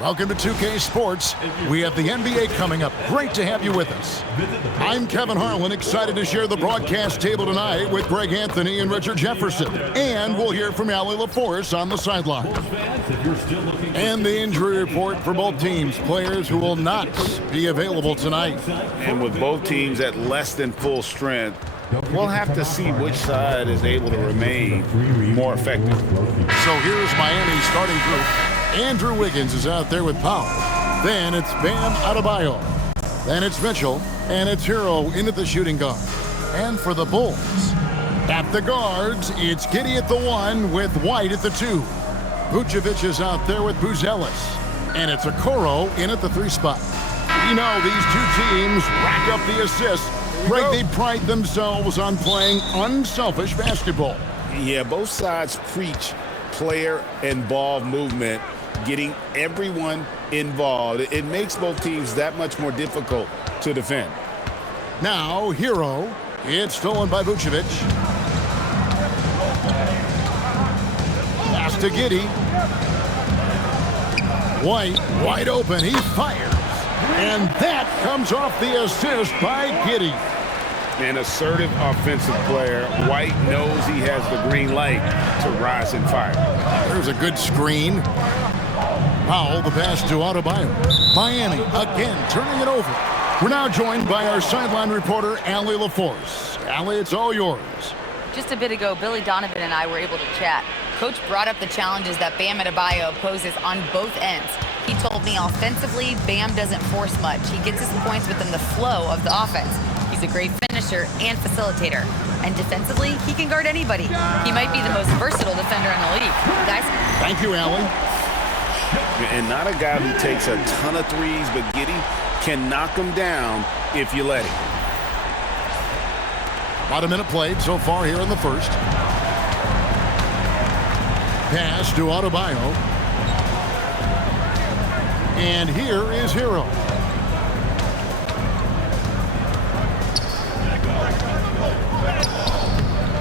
Welcome to 2K Sports. We have the NBA coming up. Great to have you with us. I'm Kevin Harlan, excited to share the broadcast table tonight with Greg Anthony and Richard Jefferson. And we'll hear from Allie LaForce on the sideline. And the injury report for both teams. Players who will not be available tonight. And with both teams at less than full strength, we'll have to see which side is able to remain more effective. So here's Miami's starting group. Andrew Wiggins is out there with Powell. Then it's Bam Adebayo. Then it's Mitchell. And it's Hero into the shooting guard. And for the Bulls, at the guards, it's Giddey at the 1 with White at the 2. Vucevic is out there with Buzelis. And it's Okoro in at the 3 spot. You know, these two teams rack up the assists. Greg, they pride themselves on playing unselfish basketball. Yeah, both sides preach player and ball movement, getting everyone involved. It makes both teams that much more difficult to defend. Now, Hero. It's stolen by Vucevic. Pass to Giddey. White, wide open. He fires. And that comes off the assist by Giddey. An assertive offensive player. White knows he has the green light to rise and fire. There's a good screen. Powell, the pass to Adebayo. Miami again turning it over. We're now joined by our sideline reporter, Allie LaForce. Allie, it's all yours. Just a bit ago, Billy Donovan and I were able to chat. Coach brought up the challenges that Bam Adebayo poses on both ends. He told me offensively, Bam doesn't force much. He gets his points within the flow of the offense. He's a great finisher and facilitator. And defensively, he can guard anybody. He might be the most versatile defender in the league. Guys? Thank you, Allie. And not a guy who takes a ton of threes, but Giddey can knock them down if you let him. About a minute played so far here in the first. Pass to Adebayo. And here is Hero.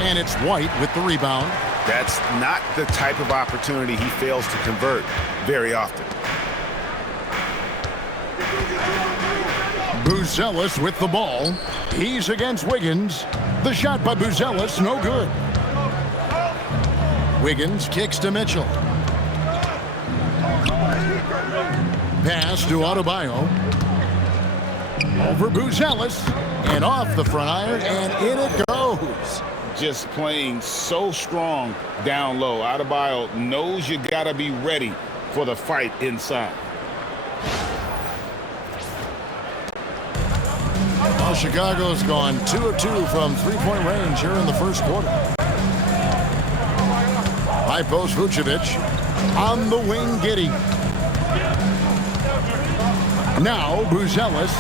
And it's White with the rebound. That's not the type of opportunity he fails to convert very often. Buzelis with the ball. He's against Wiggins. The shot by Buzelis, no good. Wiggins kicks to Mitchell. Pass to Adebayo. Over Buzelis. And off the front iron, and in it goes. Just playing so strong down low. Adebayo knows you got to be ready for the fight inside. Well, Chicago's gone 2 of 2 from three-point range here in the first quarter. High post Vucevic. On the wing, Giddey. Now Buzelis.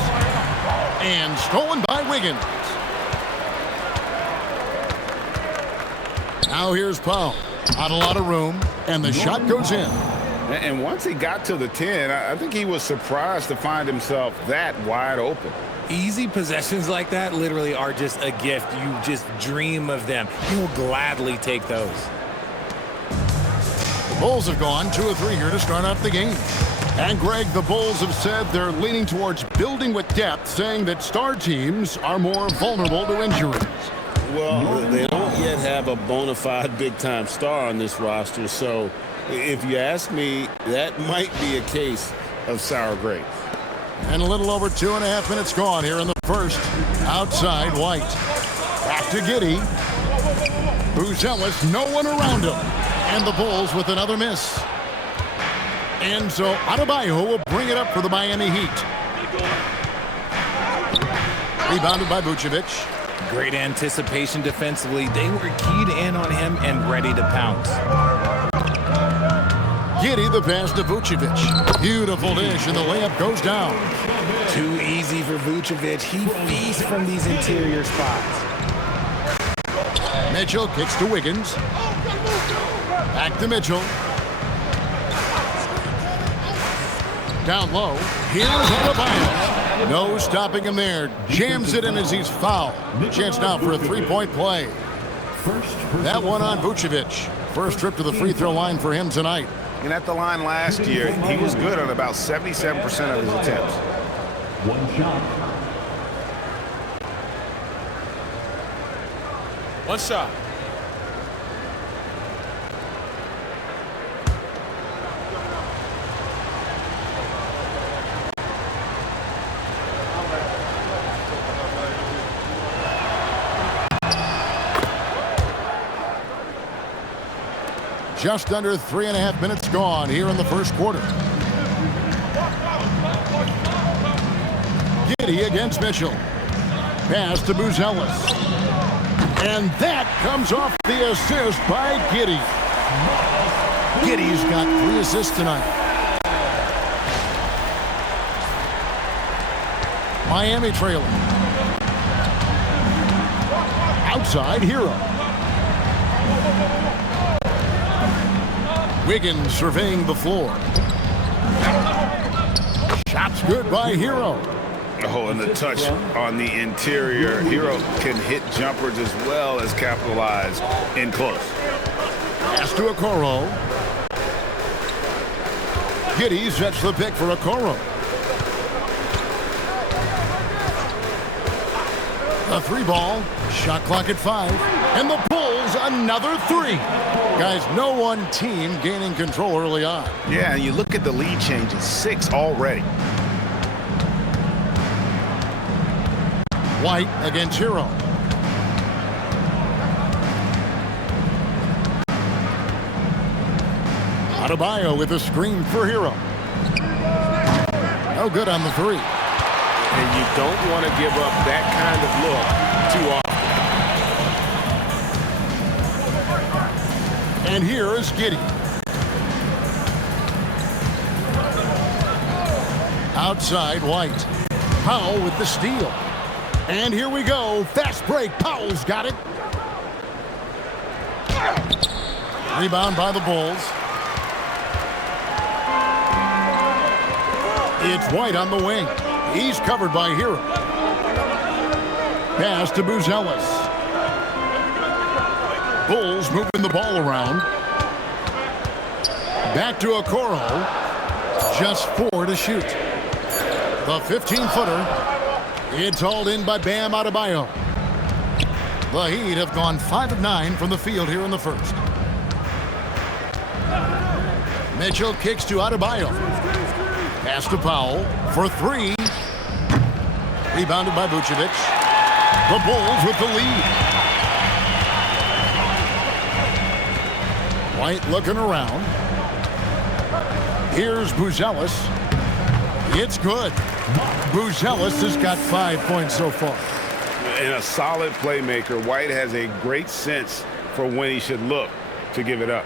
And stolen by Wiggins. Now here's Powell. Not a lot of room. And the shot goes in. And once he got to the 10, I think he was surprised to find himself that wide open. Easy possessions like that literally are just a gift. You just dream of them. You'll gladly take those. The Bulls have gone 2 of 3 here to start out the game. And Greg, the Bulls have said they're leaning towards building with depth, saying that star teams are more vulnerable to injuries. Well, they don't yet have a bona fide big-time star on this roster, so if you ask me, that might be a case of sour grapes. And a little over 2.5 minutes gone here in the first. Outside, White. Back to Giddey. Buzelis, no one around him. And the Bulls with another miss. And so Adebayo will bring it up for the Miami Heat. Rebounded by Vucevic. Great anticipation defensively. They were keyed in on him and ready to pounce. Giddey, the pass to Vucevic. Beautiful dish, and the layup goes down. Too easy for Vucevic. He feasts from these interior spots. Mitchell kicks to Wiggins. Back to Mitchell. Down low. Here's Adebayo. No stopping him there. Jams it in as he's fouled. Chance now for a three-point play. That one on Vucevic. First trip to the free throw line for him tonight. And at the line last year, he was good on about 77% of his attempts. One shot. One shot. Just under 3.5 minutes gone here in the first quarter. Giddy against Mitchell. Pass to Buzelis. And that comes off the assist by Giddy. Giddy's got 3 assists tonight. Miami trailing. Outside Hero. Wiggins surveying the floor. Shots good by Hero. Oh, and the touch on the interior. Hero can hit jumpers as well as capitalize in close. Pass to Okoro. Giddy sets the pick for Okoro. A 3 ball. Shot clock at 5. And the Bulls another 3. Guys, no one team gaining control early on. Yeah, and you look at the lead changes, 6 already. White against Hero. Adebayo with a screen for Hero. No good on the 3. And you don't want to give up that kind of look too often. And here is Giddy. Outside White. Powell with the steal. And here we go. Fast break. Powell's got it. Rebound by the Bulls. It's White on the wing. He's covered by Hero. Pass to Buzelis. Bulls moving the ball around. Back to Okoro. Just 4 to shoot. The 15-footer. It's hauled in by Bam Adebayo. The Heat have gone 5 of 9 from the field here in the first. Mitchell kicks to Adebayo. Pass to Powell for 3. Rebounded by Vucevic. The Bulls with the lead. White looking around. Here's Buzelis. It's good. Buzelis has got 5 points so far. And a solid playmaker. White has a great sense for when he should look to give it up.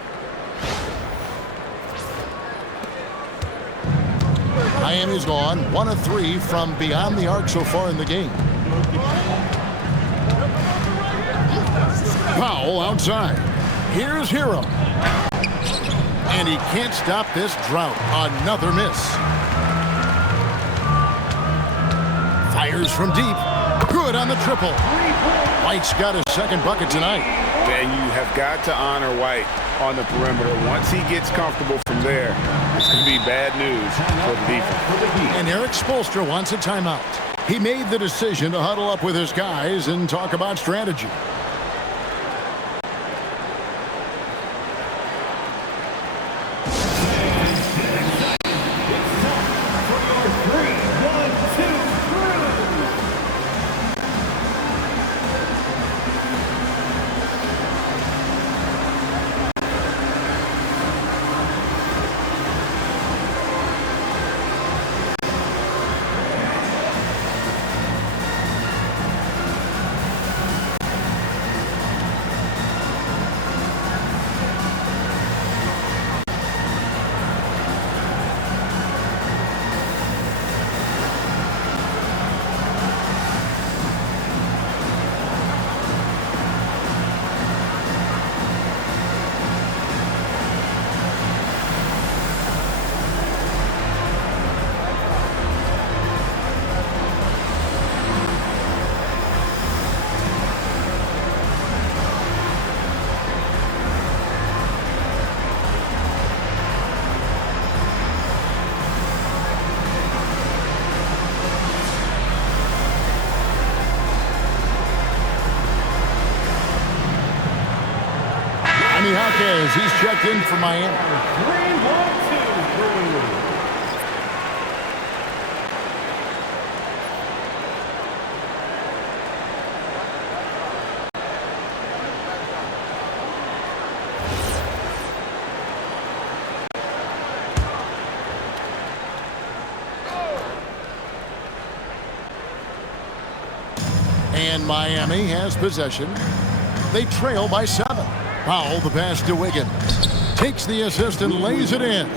Miami's gone 1 of 3 from beyond the arc so far in the game. Powell outside. Here's Hero. And he can't stop this drought. Another miss. Fires from deep. Good on the triple. White's got his second bucket tonight. And you have got to honor White on the perimeter. Once he gets comfortable from there, it's going to be bad news for the defense. And Eric Spoelstra wants a timeout. He made the decision to huddle up with his guys and talk about strategy. Jaime Jaquez, he's checked in for Miami. 3-1-2. And Miami has possession. They trail by 7. Powell, the pass to Wiggins. Takes the assist and lays it in.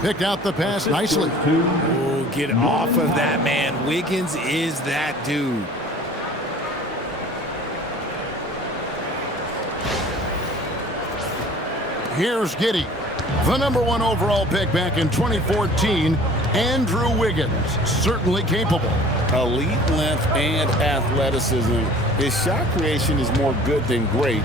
Picked out the pass nicely. Oh, get off of that, man. Wiggins is that dude. Here's Giddey. The #1 overall pick back in 2014, Andrew Wiggins, certainly capable. Elite length and athleticism. His shot creation is more good than great.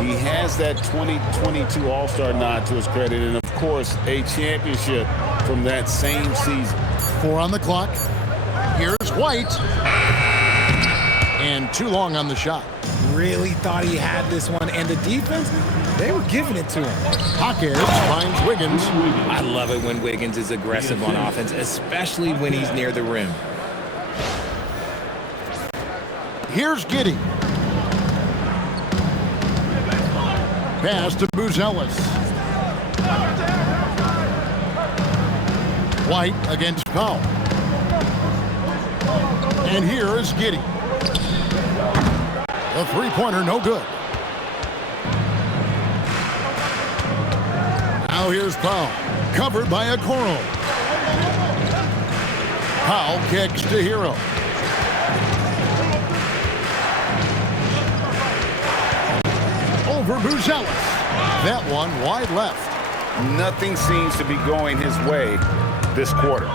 He has that 2022 All-Star nod to his credit, and of course, a championship from that same season. 4 on the clock. Here's White. And too long on the shot. Really thought he had this one, and the defense, they were giving it to him. Jaquez finds Wiggins. I love it when Wiggins is aggressive on offense, especially when he's near the rim. Here's Giddey. Pass to Buzelis. White against Powell. And here is Giddey. A three-pointer, no good. Now here's Powell. Covered by Okoro. Powell kicks to Hero. Over Buzelis. That one wide left. Nothing seems to be going his way this quarter.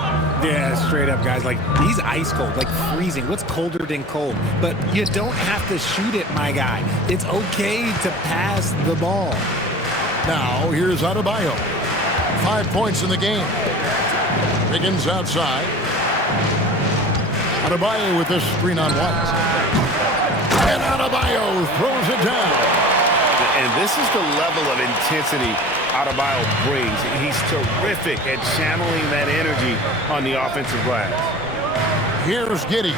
Yeah, straight up, guys. Like, he's ice cold, like freezing. What's colder than cold? But you don't have to shoot it, my guy. It's okay to pass the ball. Now, here's Adebayo. 5 points in the game. Wiggins outside. Adebayo with this screen on White. And Adebayo throws it down. And this is the level of intensity Adebayo brings. He's terrific at channeling that energy on the offensive glass. Here's Giddey.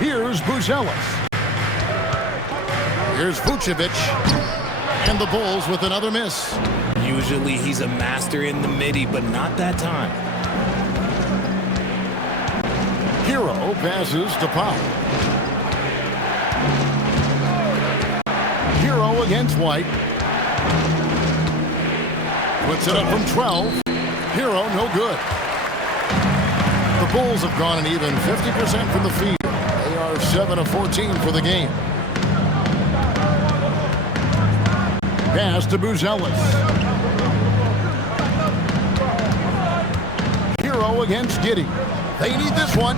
Here's Buzelis. Here's Vucevic. And the Bulls with another miss. Usually he's a master in the midi, but not that time. Hero passes to Powell. Hero against White. Puts it up from 12. Hero, no good. The Bulls have gone an even 50% from the field. They are 7 of 14 for the game. Pass to Buzelis. Hero against Giddey. They need this one,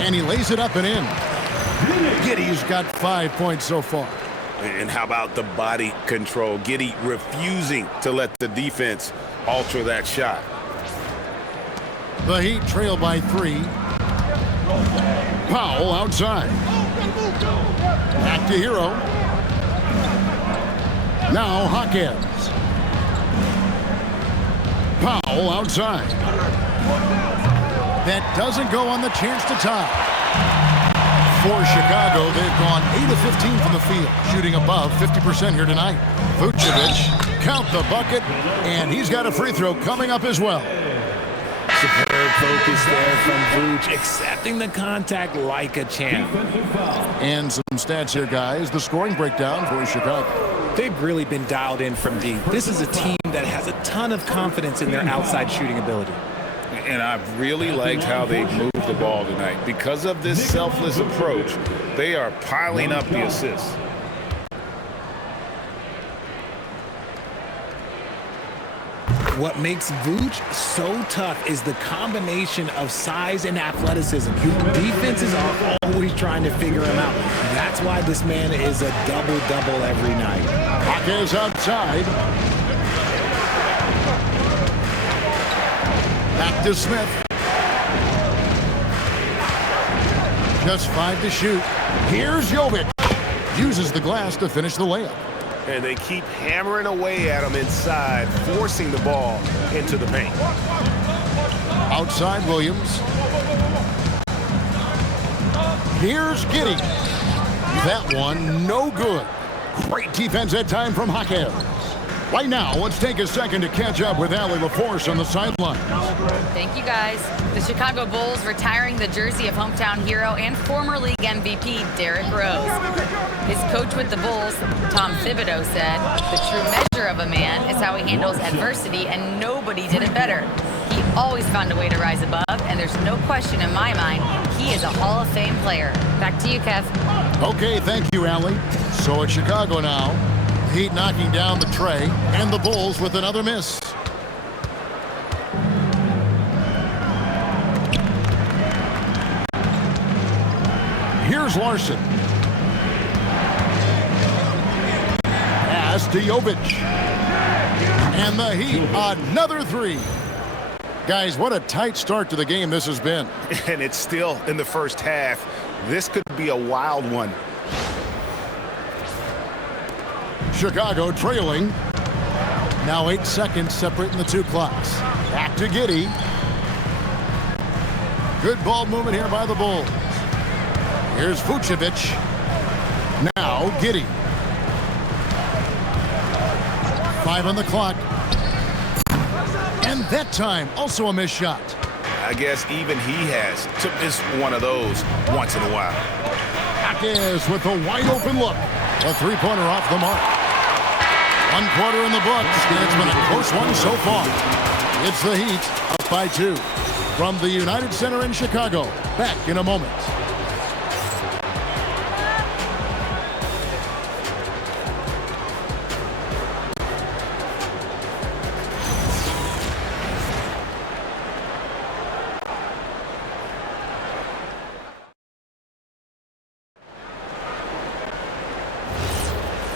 and he lays it up and in. Giddey's got 5 points so far. And how about the body control? Giddey refusing to let the defense alter that shot. The Heat trail by 3. Powell outside. Back to Hero. Now Jaquez. Powell outside. That doesn't go on the chance to tie. For Chicago, they've gone 8 of 15 from the field, shooting above 50% here tonight. Vucevic, count the bucket, and he's got a free throw coming up as well. Superb focus there from Vooch, accepting the contact like a champ. And some stats here, guys. The scoring breakdown for Chicago. They've really been dialed in from deep. This is a team that has a ton of confidence in their outside shooting ability. And I've really liked how they've moved the ball tonight. Because of this selfless approach, they are piling up the assists. What makes Vooch so tough is the combination of size and athleticism. Defenses are always trying to figure him out. That's why this man is a double-double every night. Jaquez outside. Back to Smith. Just 5 to shoot. Here's Jovic. uses the glass to finish the layup. And they keep hammering away at him inside, forcing the ball into the paint. Outside Williams. Here's Giddey. That one, no good. Great defense that time from Jaquez. Right now, let's take a second to catch up with Allie LaForce on the sideline. Thank you, guys. The Chicago Bulls retiring the jersey of hometown hero and former league MVP Derrick Rose. His coach with the Bulls, Tom Thibodeau, said, "The true measure of a man is how he handles adversity, and nobody did it better. He always found a way to rise above, and there's no question in my mind he is a Hall of Fame player." Back to you, Kev. Okay, thank you, Allie. So it's Chicago now. Heat knocking down the tray, and the Bulls with another miss. Here's Larson. Pass to Jovic. And the Heat, another three. Guys, what a tight start to the game this has been. And it's still in the first half. This could be a wild one. Chicago trailing. Now 8 seconds separating the two clocks. Back to Giddey. Good ball movement here by the Bulls. Here's Vucevic. Now Giddey. 5 on the clock. And that time, also a missed shot. I guess even he has to miss one of those once in a while. Jaquez with a wide open look. A three-pointer off the mark. 1 quarter in the books, and it's been a close one so far. It's the Heat up by 2. From the United Center in Chicago. Back in a moment.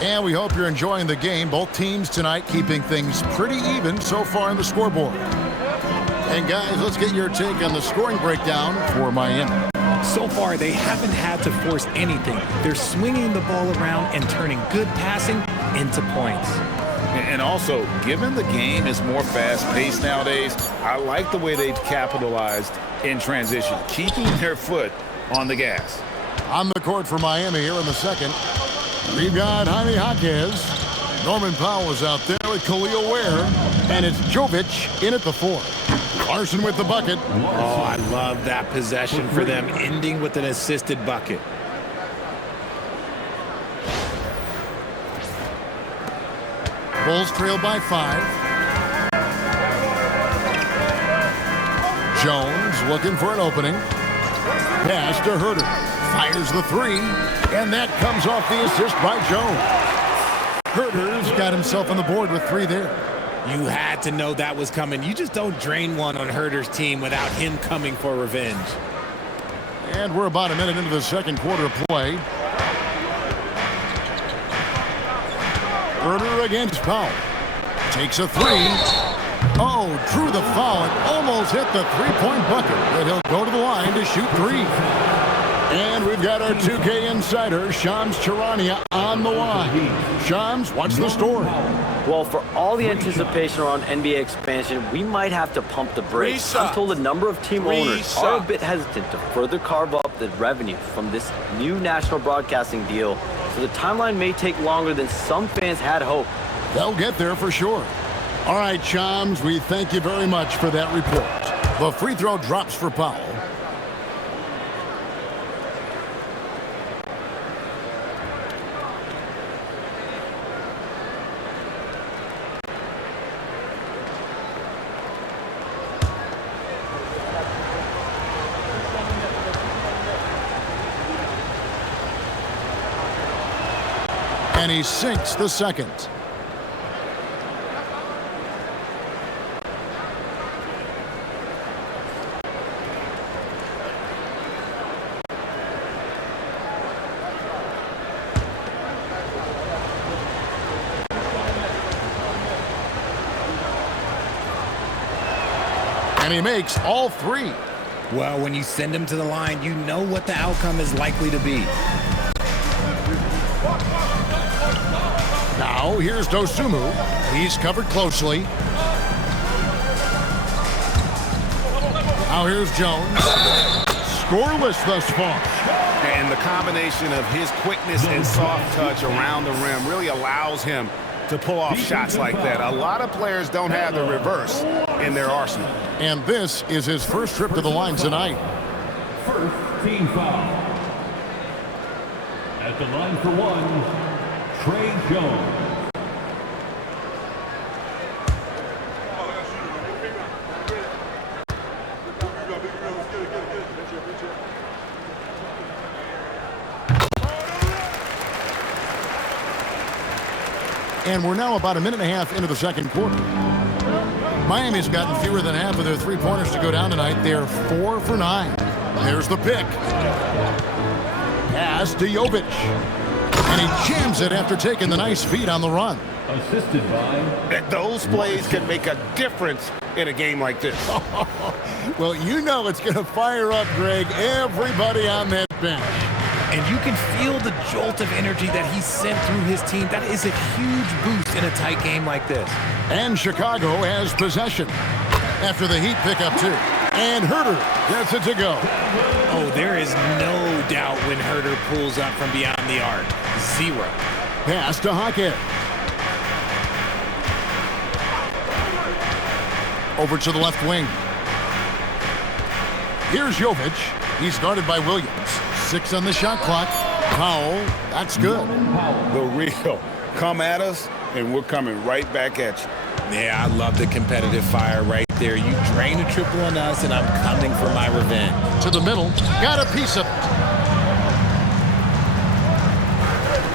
And we hope you're enjoying the game. Both teams tonight keeping things pretty even so far in the scoreboard. And guys, let's get your take on the scoring breakdown for Miami. So far, they haven't had to force anything. They're swinging the ball around and turning good passing into points. And also, given the game is more fast-paced nowadays, I like the way they've capitalized in transition, keeping their foot on the gas. On the court for Miami here in the second. We've got Jaime Jaquez. Norman Powell is out there with Khalil Ware. And it's Jovic in at the 4. Larson with the bucket. Oh, I love that possession for them, ending with an assisted bucket. Bulls trail by 5. Jones looking for an opening. Pass to Herter. Fires the 3. And that comes off the assist by Jones. Herter's got himself on the board with 3 there. You had to know that was coming. You just don't drain one on Herter's team without him coming for revenge. And we're about a minute into the second quarter of play. Herter against Powell. Takes a 3. Oh, drew the foul and almost hit the three-point bucket. But he'll go to the line to shoot 3. And we've got our 2K insider, Shams Charania, on the line. Shams, what's the story? Well, for all the anticipation around NBA expansion, we might have to pump the brakes. I'm told a number of team owners are a bit hesitant to further carve up the revenue from this new national broadcasting deal, so the timeline may take longer than some fans had hoped. They'll get there for sure. All right, Shams, we thank you very much for that report. The free throw drops for Powell. And he sinks the second. And he makes all 3. Well, when you send him to the line, you know what the outcome is likely to be. Now here's Dosunmu. He's covered closely. Now here's Jones. Scoreless thus far. And the combination of his quickness and soft touch around the rim really allows him to pull off shots like that. A lot of players don't have the reverse in their arsenal. And this is his first trip to the line tonight. First team foul. At the line for one, Trey Jones. And we're now about a minute and a half into the second quarter. Miami's gotten fewer than half of their three-pointers to go down tonight. They're 4 for 9. There's the pick. Pass to Jovic. And he jams it after taking the nice feed on the run. Assisted by... Those plays can make a difference in a game like this. Well, you know it's going to fire up, Greg, everybody on that bench. And you can feel the jolt of energy that he sent through his team. That is a huge boost in a tight game like this. And Chicago has possession after the Heat pick up 2. And Herter gets it to go. Oh, there is no doubt when Herter pulls up from beyond the arc. 0. Pass to Hackett. Over to the left wing. Here's Jovic. He's guarded by Williams. 6 on the shot clock. Powell, that's good. The real. Come at us, and we're coming right back at you. Yeah, I love the competitive fire right there. You drain a triple on us, and I'm coming for my revenge. To the middle. Got a piece of it.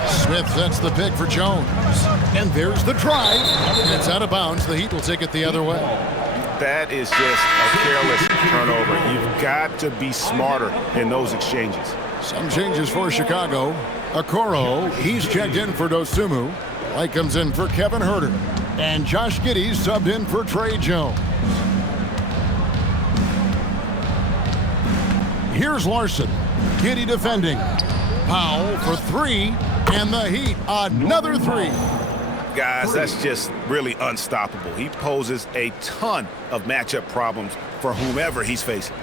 Smith sets the pick for Jones. And there's the drive. And it's out of bounds. The Heat will take it the other way. That is just a careless turnover. You've got to be smarter in those exchanges. Some changes for Chicago. Okoro, he's checked in for Dosunmu. Light comes in for Kevin Herter. And Josh Giddey subbed in for Trey Jones. Here's Larson. Giddey defending. Powell for 3. And the Heat, another 3. Guys, that's just really unstoppable. He poses a ton of matchup problems for whomever he's facing.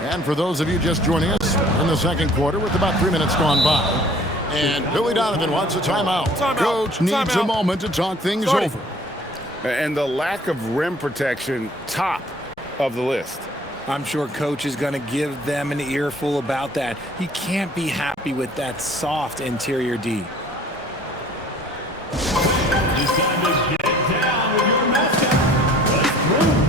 And for those of you just joining us in the second quarter with about 3 minutes gone by, and Billy Donovan wants a timeout. Coach needs a moment to talk things over. And the lack of rim protection, top of the list. I'm sure Coach is going to give them an earful about that. He can't be happy with that soft interior D. It's time to get down with your mascot. Let's move.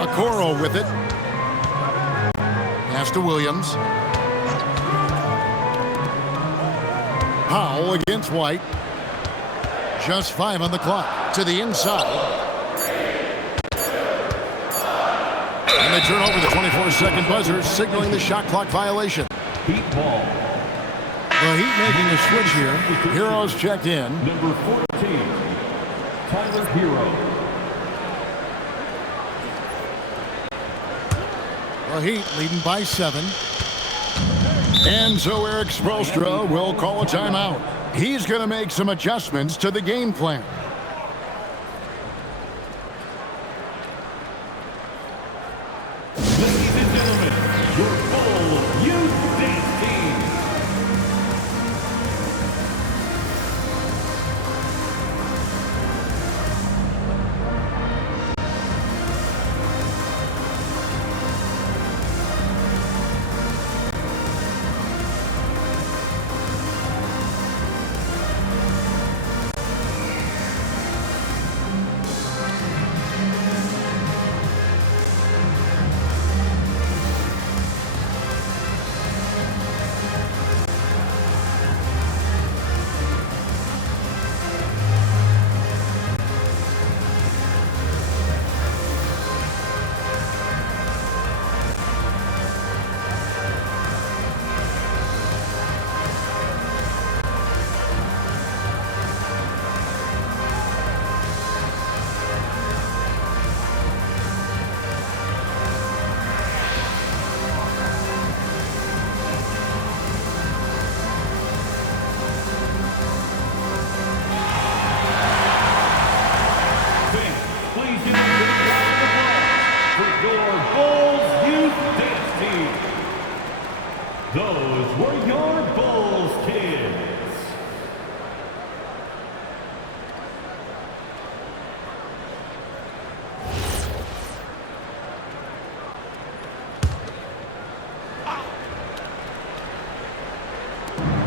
Okoro with it. Pass to Williams. Powell against White. Just 5 on the clock. To the inside. And they turn over the 24-second buzzer, signaling the shot clock violation. Heat ball. The Heat making a switch here. Heroes checked in. Number 14, Tyler Hero. The Heat leading by 7. And so Eric Spoelstra will call a timeout. He's going to make some adjustments to the game plan. Ladies and gentlemen, your full youth dance team. Those were your Bulls kids.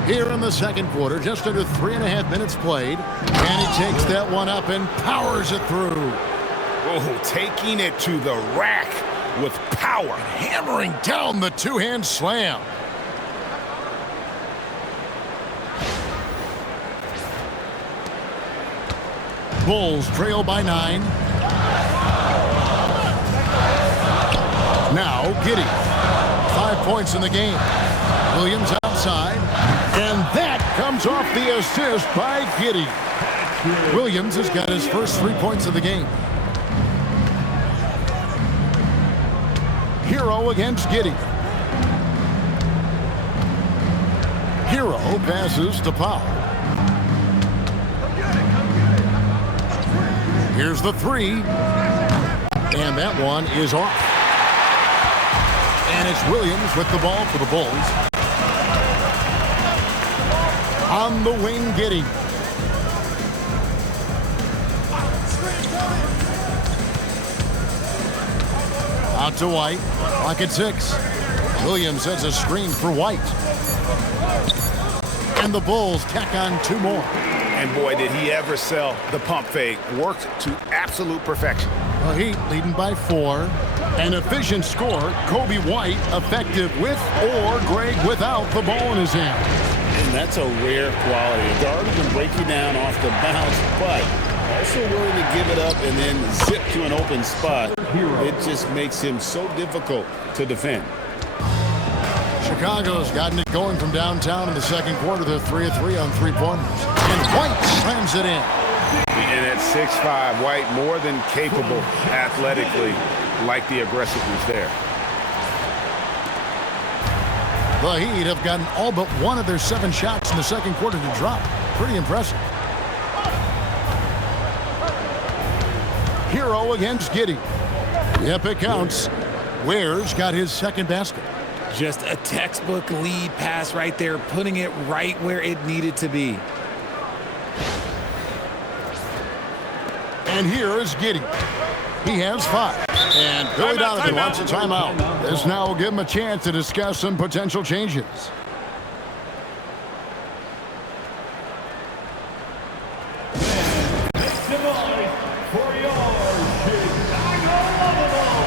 Here in the second quarter, just under 3.5 minutes played. And he takes that one up and powers it through. Oh, taking it to the rack with power. Hammering down the two-hand slam. Bulls trail by 9. Now Giddey. 5 points in the game. Williams outside. And that comes off the assist by Giddey. Williams has got his first 3 points of the game. Hero against Giddey. Hero passes to Powell. Here's the 3. And that one is off. And it's Williams with the ball for the Bulls. On the wing, Giddey. Out to White. Clock at 6. Williams sets a screen for White. And the Bulls tack on 2 more. And boy, did he ever sell the pump fake. Worked to absolute perfection. The Heat leading by 4. An efficient score. Kobe White effective with or Greg without the ball in his hand. And that's a rare quality. A guard who can break you down off the bounce, but also willing to give it up and then zip to an open spot. It just makes him so difficult to defend. Chicago's gotten it going from downtown in the second quarter. They're 3 of 3 on 3-pointers. And White slams it in. And at 6'5", White more than capable athletically, like the aggressiveness there. The Heat have gotten all but one of their 7 shots in the second quarter to drop. Pretty impressive. Hero against Giddey. Yep, it counts. Ware's got his second basket. Just a textbook lead pass right there, putting it right where it needed to be. And here is Giddey. He has 5. And Billy Donovan wants a timeout. This now will give him a chance to discuss some potential changes. For your Chicago Bulls.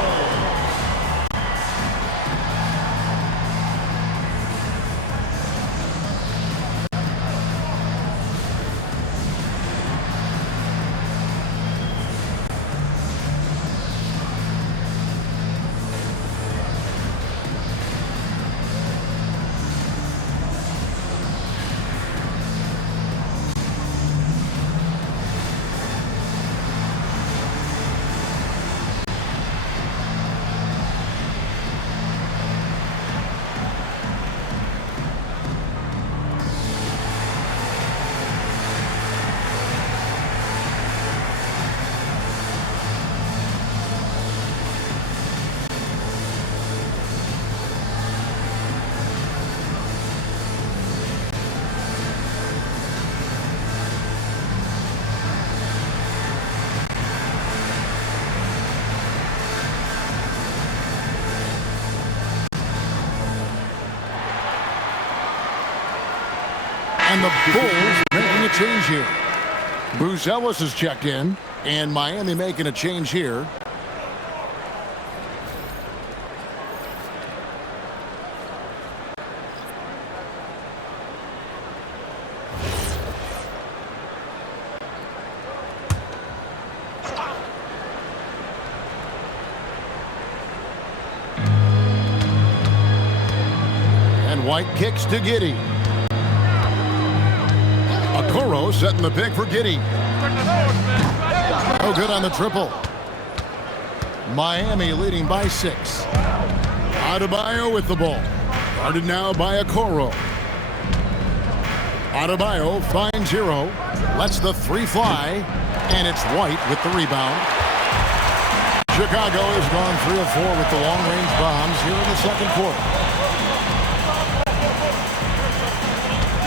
And the Bulls making a change here. Buzelis is checked in, and Miami making a change here. White kicks to Giddey. Okoro setting the pick for Giddey. Oh, good on the triple. Miami leading by 6. Adebayo with the ball. Guarded now by Okoro. Adebayo finds Hero. Lets the 3 fly. And it's White with the rebound. Chicago has gone 3 of 4 with the long-range bombs here in the second quarter.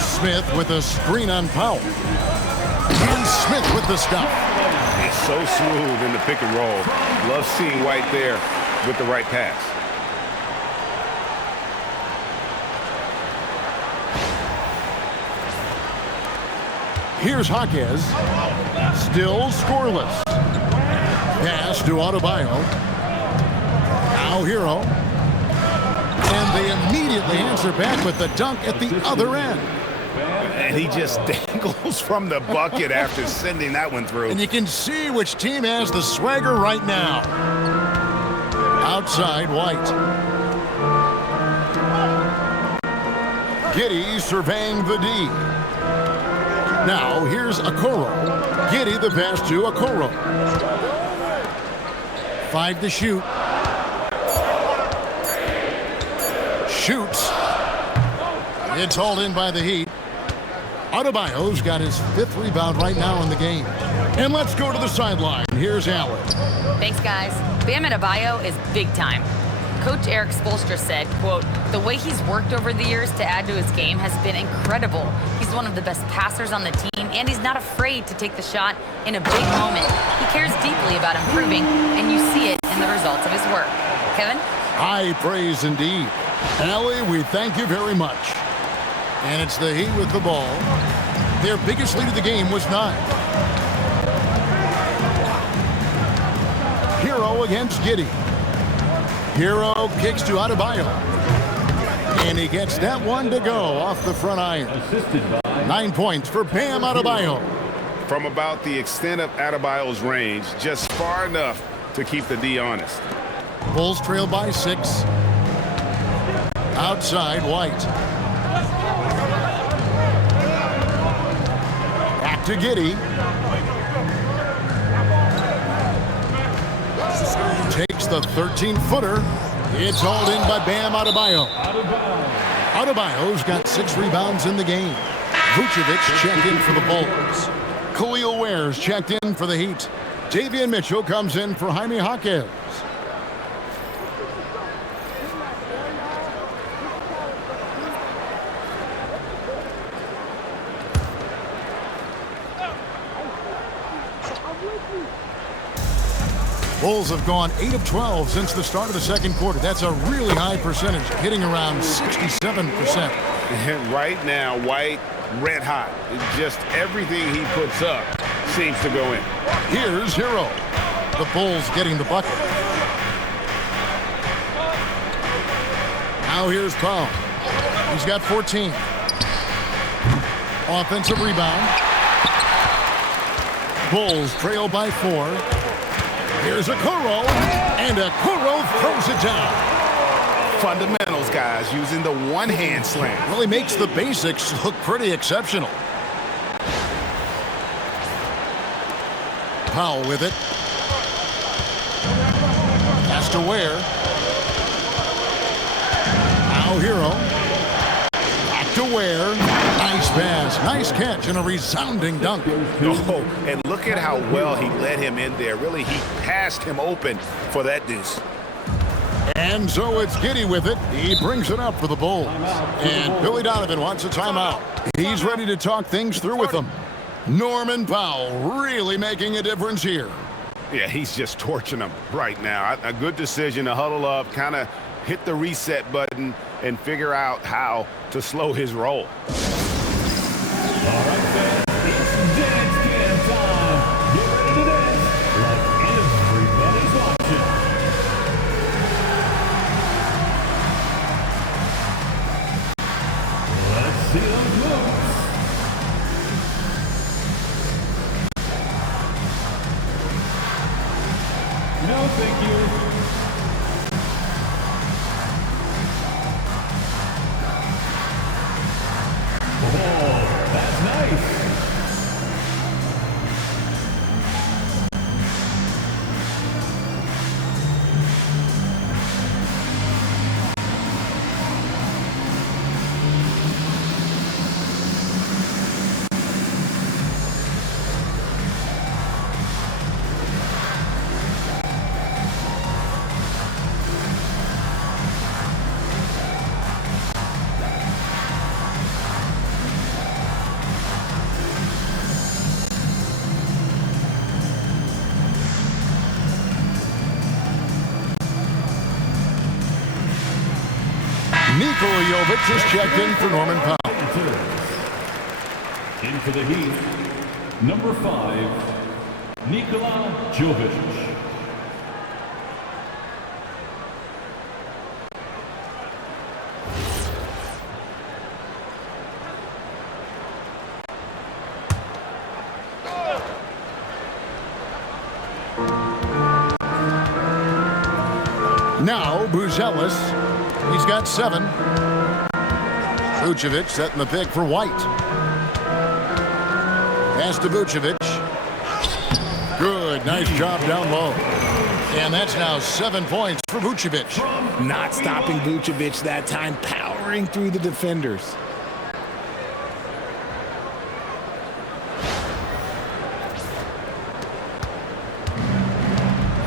Smith with a screen on Powell. And Smith with the stop. He's so smooth in the pick and roll. Love seeing White there with the right pass. Here's Jaquez. Still scoreless. Pass to Adebayo. Now Hero. And they immediately answer back with the dunk at the other end. And he just dangles from the bucket after sending that one through. And you can see which team has the swagger right now. Outside White. Giddey surveying the D. Now here's Okoro. Giddey the pass to Okoro. 5 to shoot. Shoots. It's hauled in by the Heat. Adebayo's got his 5th rebound right now in the game. And let's go to the sideline. Here's Allen. Thanks, guys. Bam Adebayo is big time. Coach Eric Spoelstra said, quote, "The way he's worked over the years to add to his game has been incredible. He's one of the best passers on the team, and he's not afraid to take the shot in a big moment. He cares deeply about improving, and you see it in the results of his work." Kevin? High praise indeed. Allie, we thank you very much. And it's the Heat with the ball. Their biggest lead of the game was 9. Hero against Giddey. Hero kicks to Adebayo. And he gets that one to go off the front iron. 9 points for Bam Adebayo. From about the extent of Adebayo's range, just far enough to keep the D honest. Bulls trail by 6. Outside White. Back to Giddey. Takes the 13-footer. It's hauled in by Bam Adebayo. Adebayo's got 6 rebounds in the game. Vucevic checked in for the Bulls. Khalil Ware's checked in for the Heat. Davion Mitchell comes in for Jaime Jaquez. Bulls have gone 8 of 12 since the start of the second quarter. That's a really high percentage, hitting around 67%. And right now, White, red hot. Just everything he puts up seems to go in. Here's Hero. The Bulls getting the bucket. Now here's Powell. He's got 14. Offensive rebound. Bulls trail by 4. Here's Okoro, and Okoro throws it down. Fundamentals, guys, using the one-hand slam. Really makes the basics look pretty exceptional. Powell with it. Pass to Ware. Now Hero. Back to Ware. Nice pass, nice catch, and a resounding dunk. Oh, and look at how well he led him in there. Really, he passed him open for that deuce. And so it's Giddey with it. He brings it up for the Bulls. And Billy Donovan wants a timeout. He's ready to talk things through with them. Norman Powell really making a difference here. Yeah, he's just torching them right now. A good decision to huddle up, kind of hit the reset button, and figure out how to slow his roll. All right, fans, it's dance jam time. Get ready to dance like everybody's watching. Let's see those moves. No, thank you. Oh, that's nice. Nikola Jovic is checked in for Norman Powell. In for the Heat, number 5, Nikola Jovic. Now, Buzelis. He's got 7. Vucevic setting the pick for White. Pass to Vucevic. Good. Nice job down low. And that's now 7 points for Vucevic. Not stopping Vucevic that time, powering through the defenders.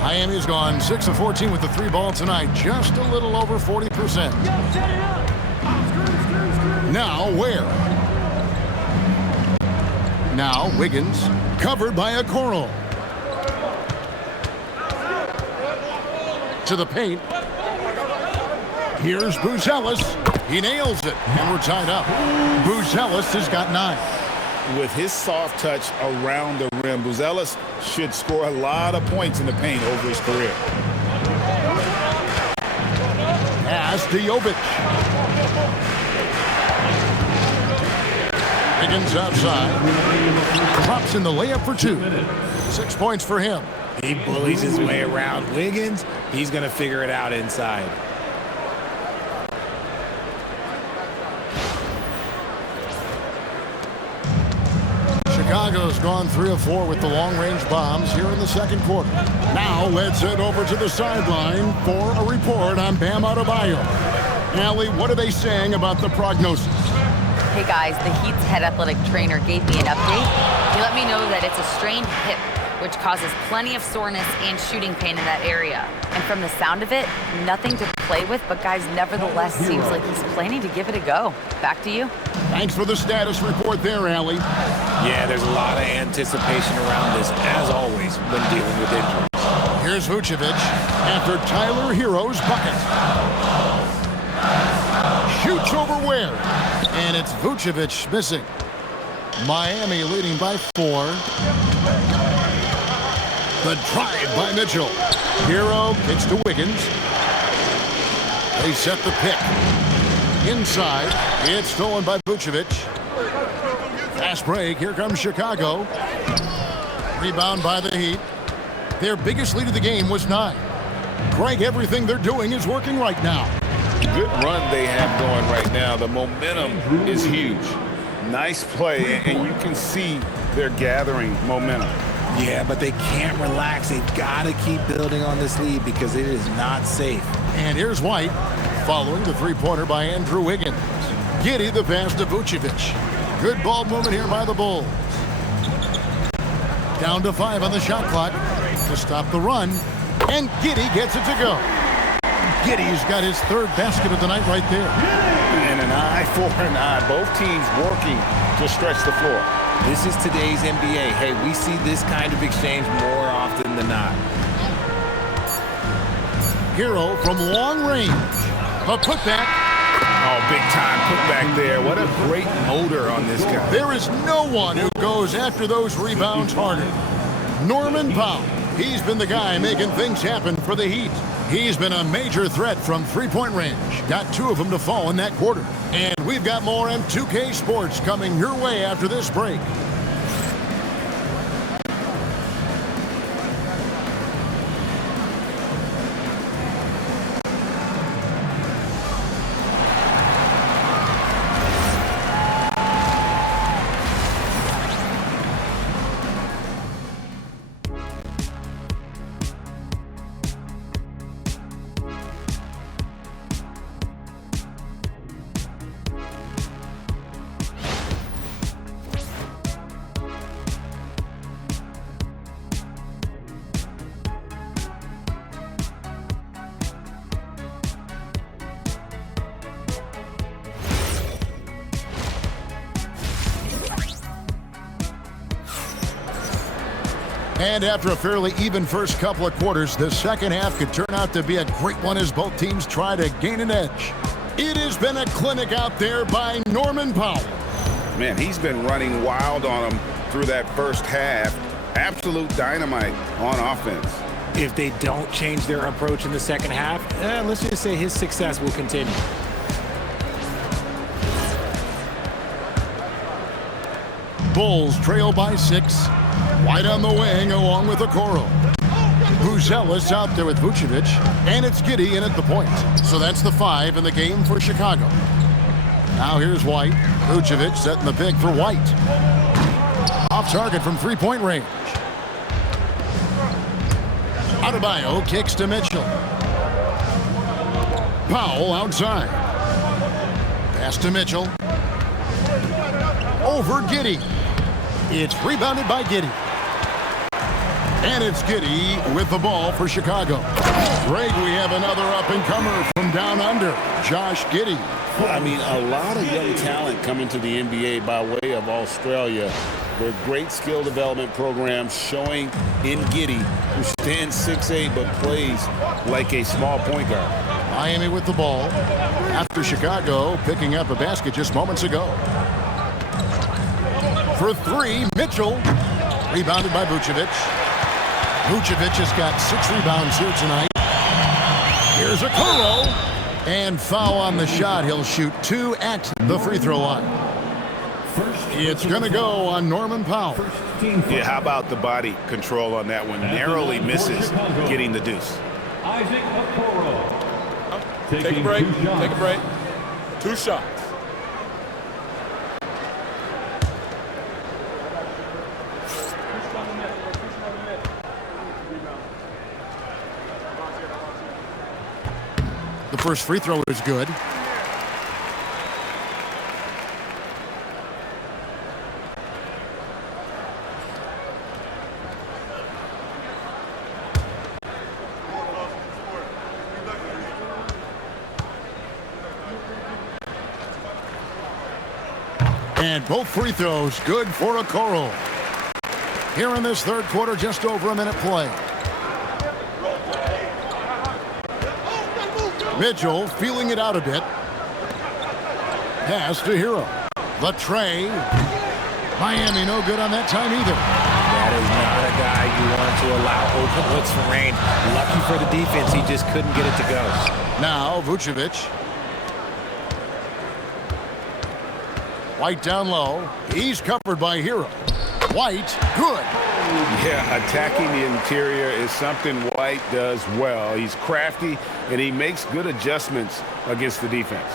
Miami's gone 6 of 14 with the 3 ball tonight. Just a little over 40%. Now Ware. Now Wiggins. Covered by a Okoro. To the paint. Here's Buzelis. He nails it. And we're tied up. Buzelis has got 9. With his soft touch around the rim, Buzelis should score a lot of points in the paint over his career. Pass to Jovic. Wiggins outside. Drops in the layup for 2. 6 points for him. He bullies his way around Wiggins. He's going to figure it out inside. Chicago's gone 3 of 4 with the long-range bombs here in the second quarter. Now let's head over to the sideline for a report on Bam Adebayo. Allie, what are they saying about the prognosis? Hey guys, the Heat's head athletic trainer gave me an update. He let me know that it's a strained hip, which causes plenty of soreness and shooting pain in that area. And from the sound of it, nothing to play with, but guys, nevertheless, seems like he's planning to give it a go. Back to you. Thanks for the status report there, Allie. Yeah, there's a lot of anticipation around this, as always, when dealing with injuries. Here's Vucevic after Tyler Hero's bucket. Shoots over Ware. And it's Vucevic missing. Miami leading by 4. The drive by Mitchell. Hero kicks to Wiggins. They set the pick. Inside. It's stolen by Vucevic. Fast break. Here comes Chicago. Rebound by the Heat. Their biggest lead of the game was 9. Greg, everything they're doing is working right now. Good run they have going right now. The momentum is huge. Nice play, and you can see they're gathering momentum. Yeah, but they can't relax. They've got to keep building on this lead because it is not safe. And here's White following the 3-pointer by Andrew Wiggins. Giddey the pass to Vucevic. Good ball movement here by the Bulls. Down to 5 on the shot clock to stop the run. And Giddey gets it to go. Giddey's got his 3rd basket of the night right there. And an eye for an eye. Both teams working to stretch the floor. This is today's NBA. Hey, we see this kind of exchange more often than not. Hero from long range. A putback. Oh, big time putback there. What a great motor on this guy. There is no one who goes after those rebounds harder. Norman Powell. He's been the guy making things happen for the Heat. He's been a major threat from three-point range. Got 2 of them to fall in that quarter. And we've got more M2K Sports coming your way after this break. And after a fairly even first couple of quarters, the second half could turn out to be a great one as both teams try to gain an edge. It has been a clinic out there by Norman Powell. Man, he's been running wild on them through that first half. Absolute dynamite on offense. If they don't change their approach in the second half, let's just say his success will continue. Bulls trail by 6. White on the wing along with Okoro. Buzelis out there with Vucevic. And it's Giddey in at the point. So that's the 5 in the game for Chicago. Now here's White. Vucevic setting the pick for White. Off target from three-point range. Adebayo kicks to Mitchell. Powell outside. Pass to Mitchell. Over Giddey. It's rebounded by Giddey. And it's Giddey with the ball for Chicago. Greg, we have another up-and-comer from down under, Josh Giddey. I mean, a lot of young talent coming to the NBA by way of Australia. Their great skill development programs showing in Giddey, who stands 6'8", but plays like a small point guard. Miami with the ball after Chicago picking up a basket just moments ago. For 3, Mitchell. Rebounded by Vucevic. Vucevic has got 6 rebounds here tonight. Here's Okoro. And foul on the shot. He'll shoot 2 at the free throw line. It's going to go on Norman Powell. Yeah, how about the body control on that one? Narrowly misses getting the deuce. Isaac Okoro. Take a break. Take a break. 2 shots. The first free throw is good. And both free throws good for Okoro. Here in this third quarter, just over a minute play. Mitchell feeling it out a bit. Pass to Hero. The tray. Miami no good on that time either. That is not a guy you want to allow open looks from range. Lucky for the defense, he just couldn't get it to go. Now Vucevic. White down low. He's covered by Hero. White, good. Yeah, attacking the interior is something White does well. He's crafty, and he makes good adjustments against the defense.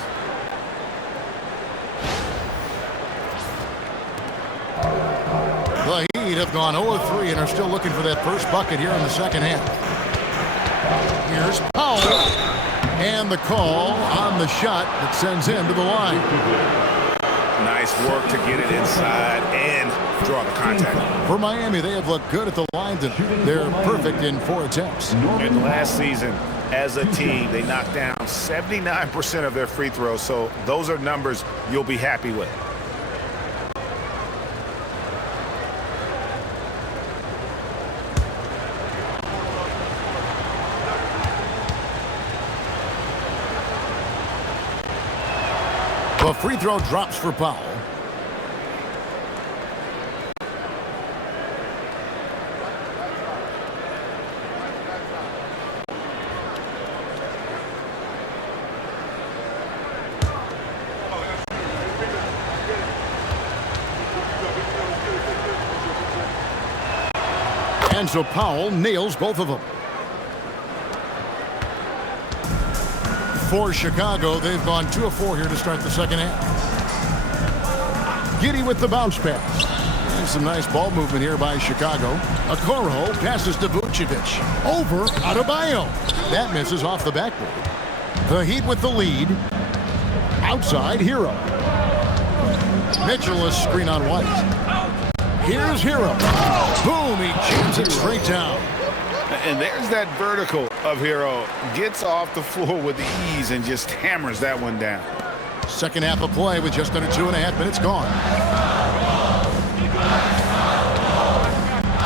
The Heat have gone 0-3 and are still looking for that first bucket here in the second half. Here's Powell. And the call on the shot that sends him to the line. Nice work to get it inside and draw the contact. For Miami, they have looked good at the line. They're perfect in 4 attempts. And last season, as a team, they knocked down 79% of their free throws, so those are numbers you'll be happy with. The free throw drops for Powell. And so Powell nails both of them. For Chicago, they've gone 2 of 4 here to start the second half. Giddey with the bounce pass. And some nice ball movement here by Chicago. Okoro passes to Vucevic. Over Adebayo. That misses off the backboard. The Heat with the lead. Outside Hero. Mitchell, a screen on White. Here's Hero. Boom, he jams it straight down. And there's that vertical of Hero. Gets off the floor with ease and just hammers that one down. Second half of play with just under 2.5 minutes gone.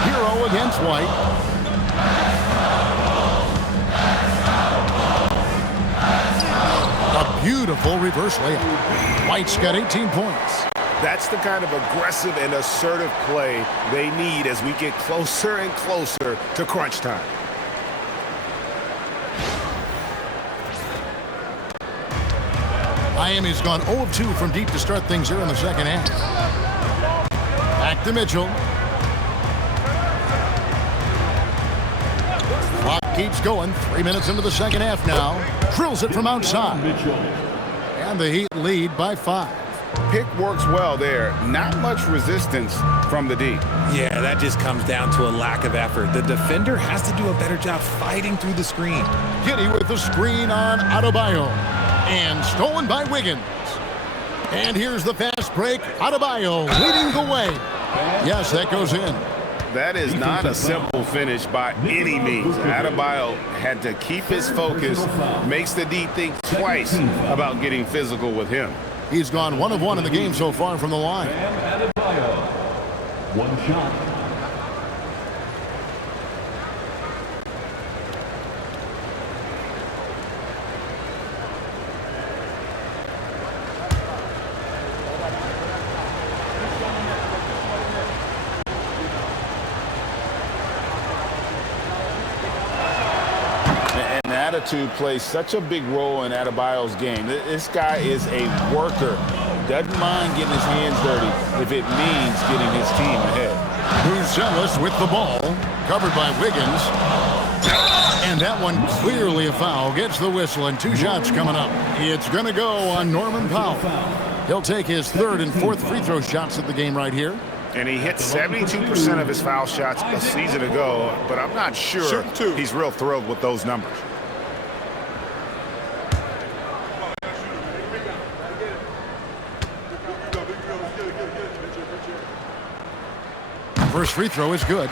Hero against White. A beautiful reverse layup. White's got 18 points. That's the kind of aggressive and assertive play they need as we get closer and closer to crunch time. Miami's gone 0 of 2 from deep to start things here in the second half. Back to Mitchell. Clock keeps going. 3 minutes into the second half now. Drills it from outside. And the Heat lead by 5. Pick works well there. Not much resistance from the D. Yeah, that just comes down to a lack of effort. The defender has to do a better job fighting through the screen. Giddey with the screen on Adebayo. And stolen by Wiggins. And here's the fast break. Adebayo leading the way. Yes, that goes in. That is not a simple finish by any means. Adebayo had to keep his focus. Makes the D think twice about getting physical with him. He's gone 1 of 1 in the game so far from the line. One shot. Attitude plays such a big role in Adebayo's game. This guy is a worker. Doesn't mind getting his hands dirty if it means getting his team ahead. Buzelis with the ball. Covered by Wiggins. And that one clearly a foul. Gets the whistle and 2 shots coming up. It's going to go on Norman Powell. He'll take his 3rd and 4th free throw shots at the game right here. And he hit 72% of his foul shots a season ago, but I'm not sure he's real thrilled with those numbers. First free throw is good.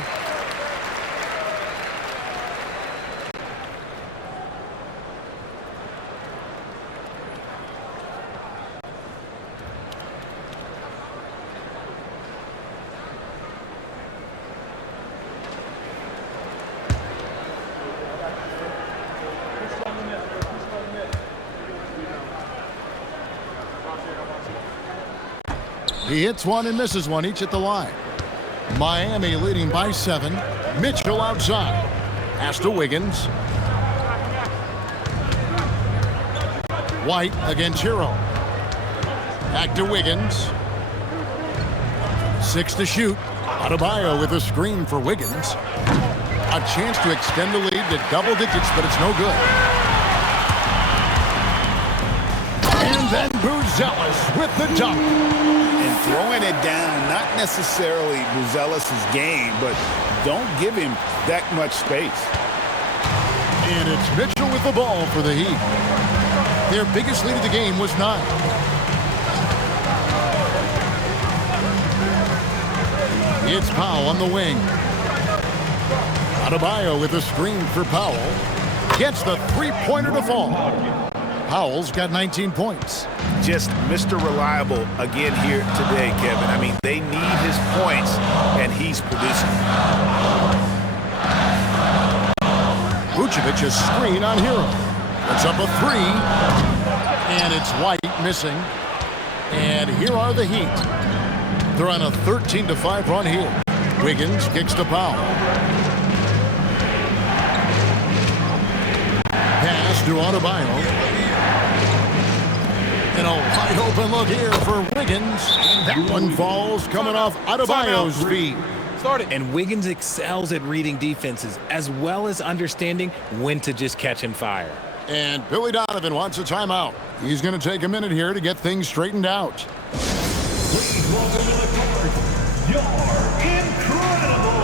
He hits one and misses one, each at the line. Miami leading by 7. Mitchell outside. Pass to Wiggins. White against Hero. Back to Wiggins. 6 to shoot. Adebayo with a screen for Wiggins. A chance to extend the lead to double digits, but it's no good. And then Buzelis with the dunk. And throwing it down, not necessarily Buzelis' game, but don't give him that much space. And it's Mitchell with the ball for the Heat. Their biggest lead of the game was 9. It's Powell on the wing. Adebayo with a screen for Powell. Gets the three-pointer to fall. Powell's got 19 points. Just Mr. Reliable again here today, Kevin. I mean, they need his points, and he's producing. Vucevic, a screen on Hero. It's up a 3. And it's White missing. And here are the Heat. They're on a 13-5 run here. Wiggins kicks to Powell. Pass to Adebayo. And a wide open look here for Wiggins. That one falls coming off Adebayo's feet. And Wiggins excels at reading defenses as well as understanding when to just catch and fire. And Billy Donovan wants a timeout. He's going to take a minute here to get things straightened out. Please welcome to the court, you're incredible.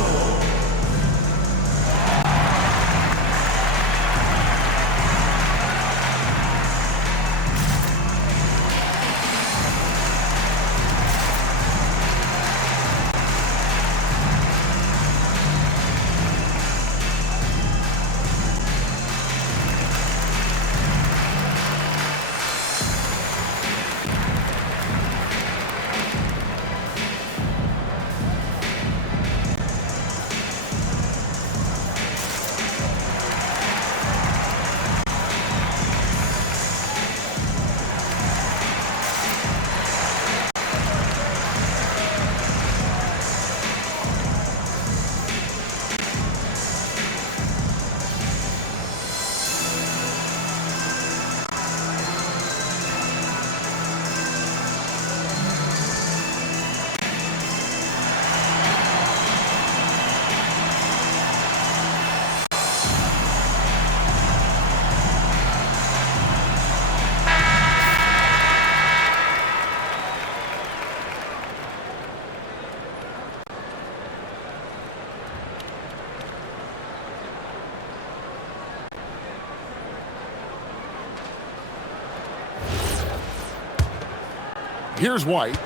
Here's White.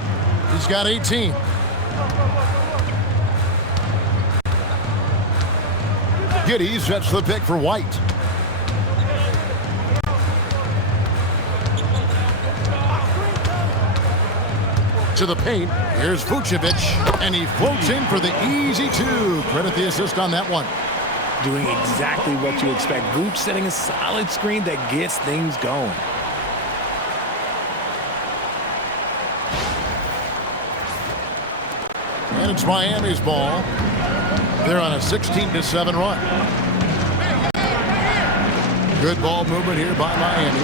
He's got 18. Giddey sets the pick for White. To the paint. Here's Vucevic. And he floats in for the easy two. Credit the assist on that one. Doing exactly what you expect. Vooch setting a solid screen that gets things going. And it's Miami's ball. They're on a 16-7 run. Good ball movement here by Miami.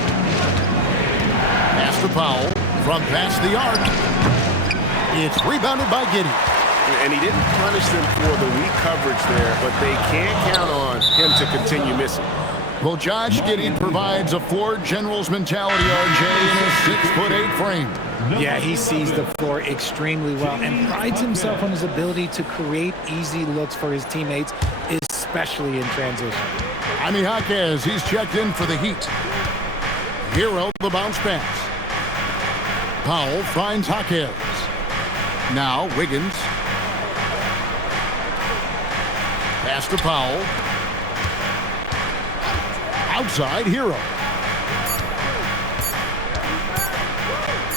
Pass to Powell from past the arc. It's rebounded by Giddey. And he didn't punish them for the weak coverage there, but they can't count on him to continue missing. Well, Josh Giddey provides a floor general's mentality, RJ, in a 6'8" frame. Yeah, he sees the floor extremely well and prides himself on his ability to create easy looks for his teammates, especially in transition. Jaime Jaquez, he's checked in for the Heat. Hero, the bounce pass. Powell finds Jaquez. Now Wiggins. Pass to Powell. Outside, Hero.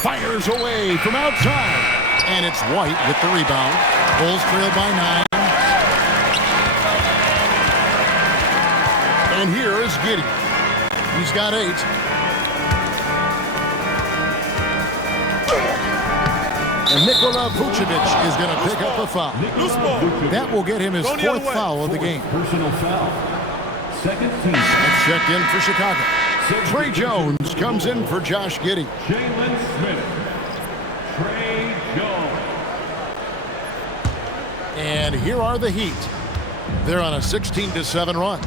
Fires away from outside. And it's White with the rebound. Bulls trail by 9. And here is Giddey. He's got 8. And Nikola Vucevic is going to pick up a foul. That will get him his 4th foul of the game. Personal foul. Second team. That's checked in for Chicago. Trey Jones comes in for Josh Giddey. Jalen Smith. Trey Jones. And here are the Heat. They're on a 16-7 run.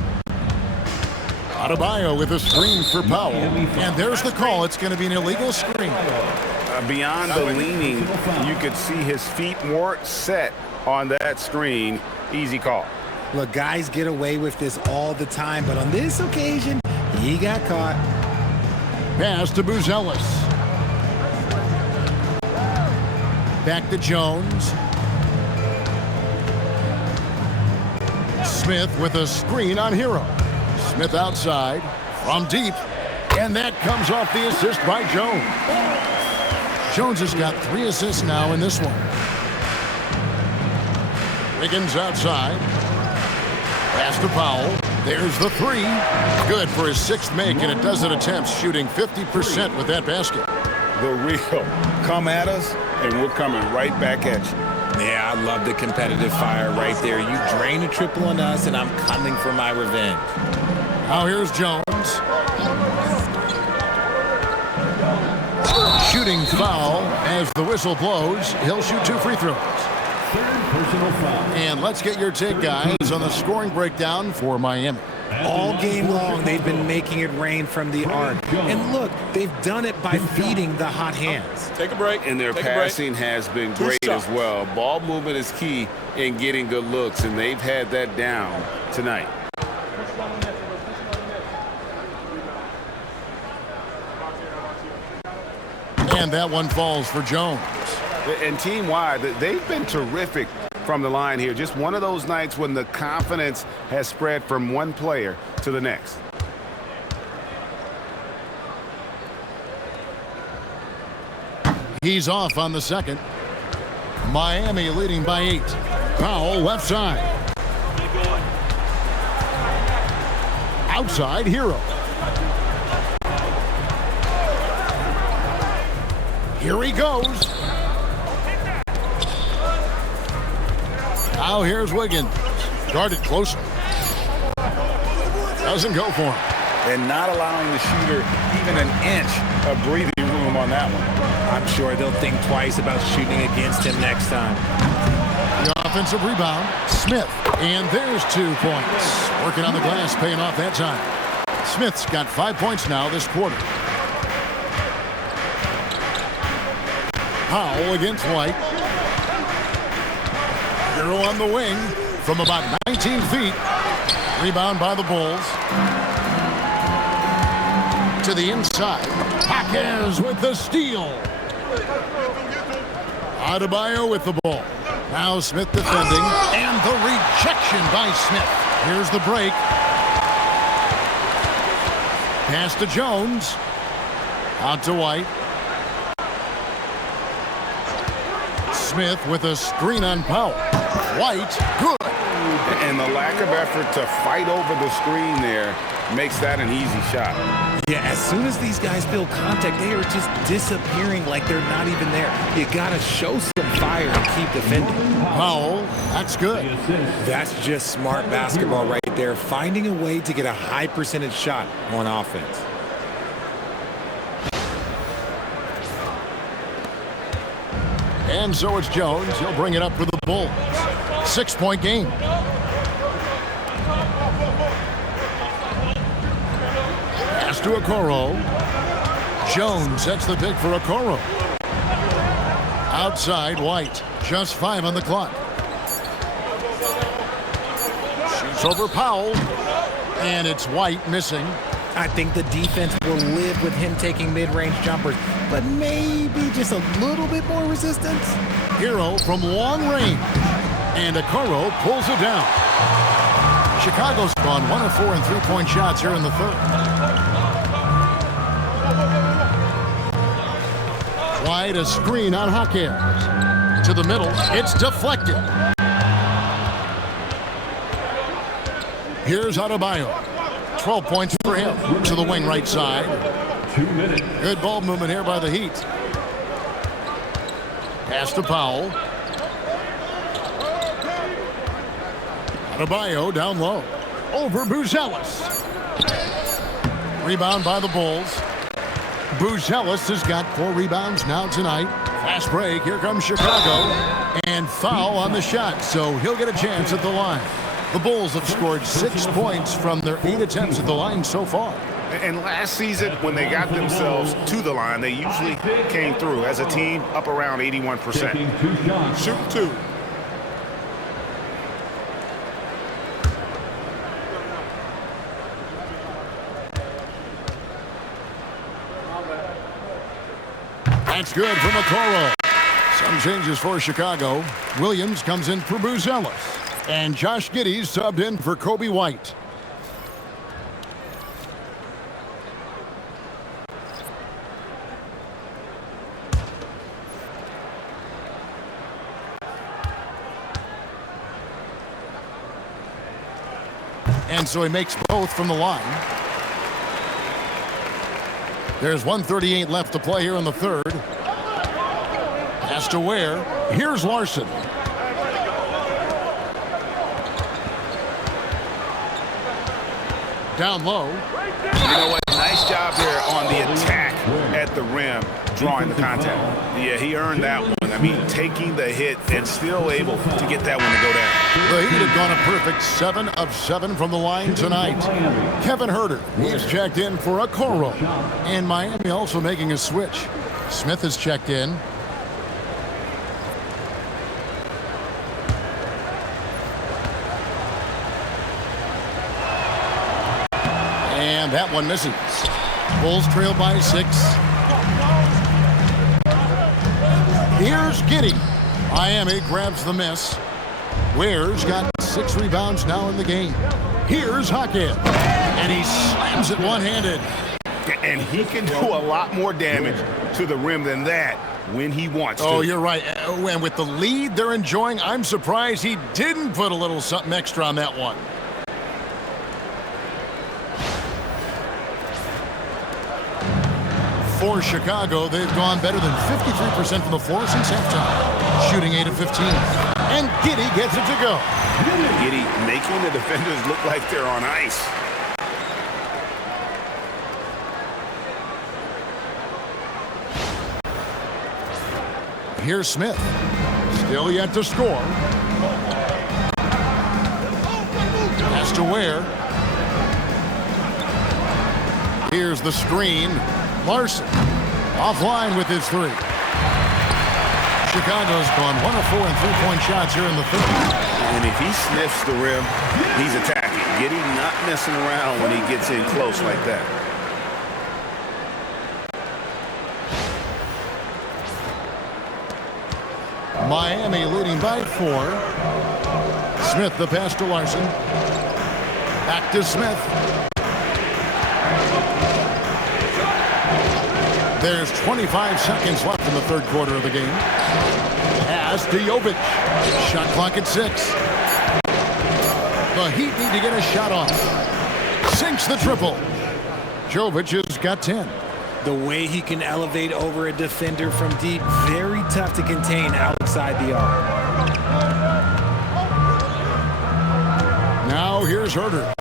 Adebayo with a screen for Powell. And there's the call. It's going to be an illegal screen. Beyond the leaning, you could see his feet more set on that screen. Easy call. Look, guys get away with this all the time, but on this occasion, he got caught. Pass to Buzelis. Back to Jones. Smith with a screen on Hero. Smith outside from deep. And that comes off the assist by Jones. Jones has got 3 assists now in this one. Wiggins outside. Pass to Powell. There's the 3. Good for his 6th make, and a dozen attempts, shooting 50% with that basket. the real. Come at us, and we're coming right back at you. Yeah, I love the competitive fire right there. You drain a triple on us, and I'm coming for my revenge. Now here's Jones. Shooting foul as the whistle blows. He'll shoot 2 free throws. Third personal foul. And let's get your take, guys, on the scoring breakdown for Miami. All game long, they've been making it rain from the arc. And look, they've done it by feeding the hot hands. Take a break. And their passing has been great as well. Ball movement is key in getting good looks, and they've had that down tonight. And that one falls for Jones. And team-wide, they've been terrific from the line here. Just one of those nights when the confidence has spread from one player to the next. He's off on the second. Miami leading by 8. Powell left side. Outside, Hero. Here he goes. Now here's Wiggins. Guarded closer. Doesn't go for him. And not allowing the shooter even an inch of breathing room on that one. I'm sure they'll think twice about shooting against him next time. The offensive rebound, Smith. And there's 2 points. Working on the glass, paying off that time. Smith's got 5 points now this quarter. Powell against White. Hero on the wing from about 19 feet. Rebound by the Bulls. To the inside. Jaquez with the steal. Adebayo with the ball. Now Smith defending. And the rejection by Smith. Here's the break. Pass to Jones. Out to White. Smith with a screen on Powell. White, good. And the lack of effort to fight over the screen there makes that an easy shot. Yeah, as soon as these guys build contact, they are just disappearing like they're not even there. You got to show some fire and keep defending. Powell, that's good. That's just smart basketball right there, finding a way to get a high percentage shot on offense. And so it's Jones. He'll bring it up for the Bulls. 6-point game. Pass to Okoro. Jones sets the pick for Okoro. Outside, White. Just 5 on the clock. Shoots over Powell. And it's White missing. I think the defense will live with him taking mid-range jumpers, but maybe just a little bit more resistance. Hero from long range. And Okoro pulls it down. Chicago's gone 1 of 4 in 3-point shots here in the third. White, a screen on Jaquez. To the middle. It's deflected. Here's Adebayo. 12 points for him. To the wing right side. 2 minutes. Good ball movement here by the Heat. Pass to Powell. Adebayo down low. Over Buzelis. Rebound by the Bulls. Buzelis has got 4 rebounds now tonight. Fast break. Here comes Chicago. And foul on the shot, so he'll get a chance at the line. The Bulls have scored 6 points from their 8 attempts at the line so far. And last season, when they got themselves to the line, they usually came through as a team up around 81%. Taking 2 shots. Shoot 2. That's good from Okoro. Some changes for Chicago. Williams comes in for Buzelis. And Josh Giddey's subbed in for Kobe White. And so he makes both from the line. There's 1:38 left to play here in the third. Pass to Ware. Here's Larson. Down low. You know what? Nice job there on the attack at the rim, drawing the contact. Yeah, he earned that one. I mean, taking the hit and still able to get that one to go down. The Heat have gone a perfect 7 of 7 from the line tonight. Kevin Huerter, he's checked in for a Okoro. And Miami also making a switch. Smith is checked in. And that one misses. Bulls trail by 6. Here's Giddey. Miami grabs the miss. Ware's got 6 rebounds now in the game. Here's Hackett. And he slams it one-handed. And he can do a lot more damage to the rim than that when he wants to. Oh, you're right. And with the lead they're enjoying, I'm surprised he didn't put a little something extra on that one. For Chicago, they've gone better than 53% from the floor since halftime, shooting 8 of 15. And Giddey gets it to go. Giddey making the defenders look like they're on ice. Here's Smith. Still yet to score. Pass to Ware. Here's the screen. Larson offline with his 3. Chicago's gone 1 of 4 in three-point shots here in the third. And if he sniffs the rim, he's attacking. Giddey not messing around when he gets in close like that. Miami leading by 4. Smith the pass to Larson. Back to Smith. There's 25 seconds left in the third quarter of the game. Pass to Jovic. Shot clock at 6. The Heat need to get a shot off. Sinks the triple. Jovic has got 10. The way he can elevate over a defender from deep, very tough to contain outside the arc. Now here's Huerter.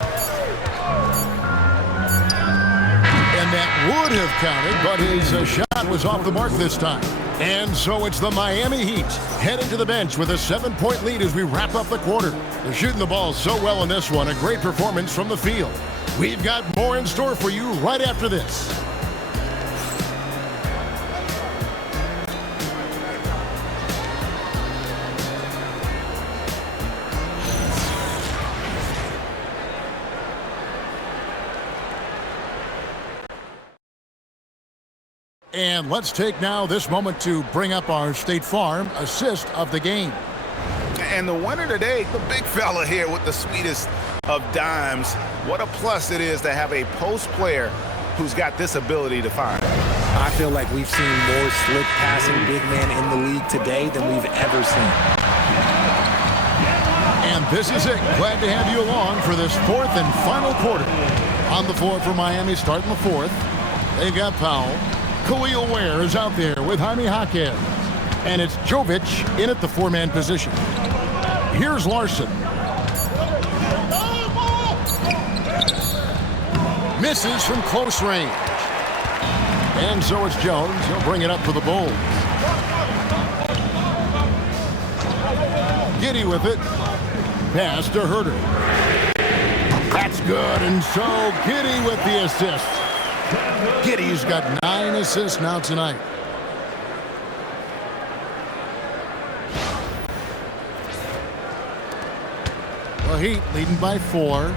That would have counted, but his shot was off the mark this time. And so it's the Miami Heat headed to the bench with a 7-point lead as we wrap up the quarter. They're shooting the ball so well in this one. A great performance from the field. We've got more in store for you right after this. And let's take now this moment to bring up our State Farm assist of the game. And the winner today, the big fella here with the sweetest of dimes. What a plus it is to have a post player who's got this ability to find. I feel like we've seen more slick passing big man in the league today than we've ever seen. And this is it. Glad to have you along for this fourth and final quarter. On the floor for Miami starting the fourth. They've got Powell. Khalil Ware is out there with Jaime Jaquez. And it's Jovic in at the 4-man position. Here's Larson. Misses from close range. And so it's Jones. He'll bring it up for the Bulls. Giddey with it. Pass to Huerter. That's good. And so Giddey with the assist. Giddey's got 9 assists now tonight. The Heat leading by 4.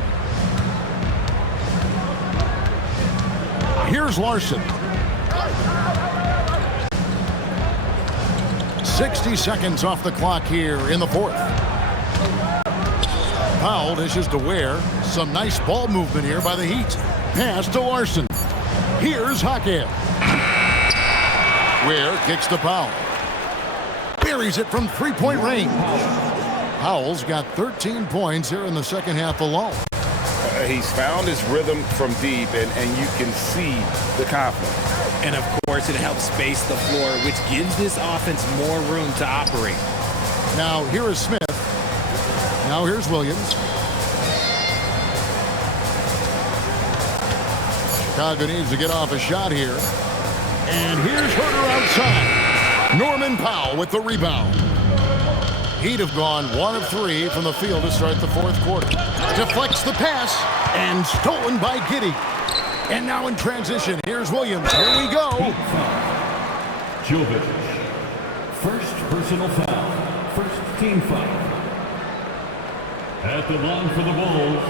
Here's Larson. 60 seconds off the clock here in the fourth. Powell dishes to Ware. Some nice ball movement here by the Heat. Pass to Larson. Here's Hackett. Ware kicks to Powell. Buries it from 3-point range. Powell's got 13 points here in the second half alone. He's found his rhythm from deep, and you can see the confidence. And, of course, it helps space the floor, which gives this offense more room to operate. Now, here is Smith. Now, here's Williams. Chicago needs to get off a shot here. And here's Herter outside. Norman Powell with the rebound. He'd have gone 1 of 3 from the field to start the fourth quarter. Deflects the pass and stolen by Giddey. And now in transition, here's Williams. Here we go. Jovic. First personal foul. First team foul. At the line for the Bulls,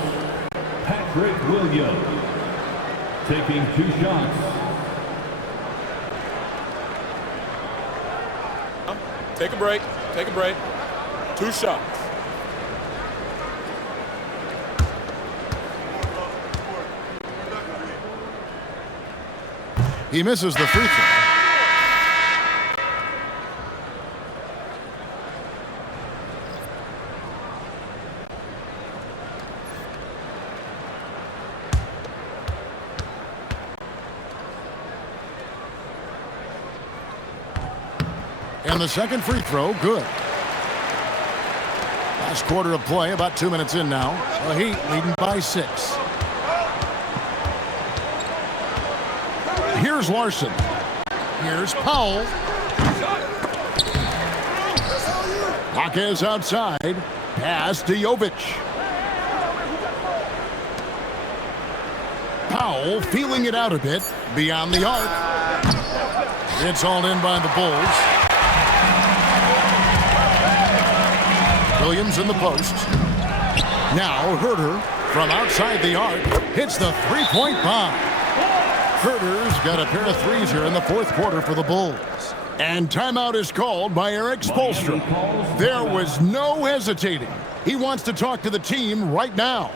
Patrick Williams. Taking 2 shots. Take a break. Take a break. 2 shots. He misses the free throw. And the second free throw, good. Last quarter of play, about 2 minutes in now. The Heat leading by 6. Here's Larson. Here's Powell. Jaquez outside. Pass to Jovic. Powell feeling it out a bit beyond the arc. It's hauled in by the Bulls. Williams in the post. Now Herter from outside the arc hits the three-point bomb. Herter's got a pair of threes here in the fourth quarter for the Bulls. And timeout is called by Eric Spoelstra. There was no hesitating. He wants to talk to the team right now.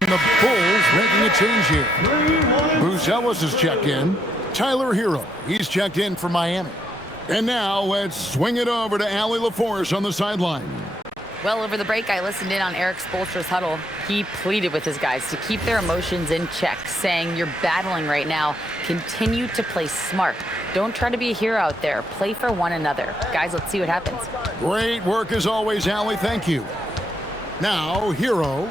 The Bulls making a change here. Bruce Ellis has checked in. Tyler Hero, he's checked in for Miami. And now let's swing it over to Allie LaForce on the sideline. Well, over the break, I listened in on Eric Spoelstra's huddle. He pleaded with his guys to keep their emotions in check, saying, "You're battling right now. Continue to play smart. Don't try to be a hero out there. Play for one another." Guys, let's see what happens. Great work as always, Allie. Thank you. Now, Hero.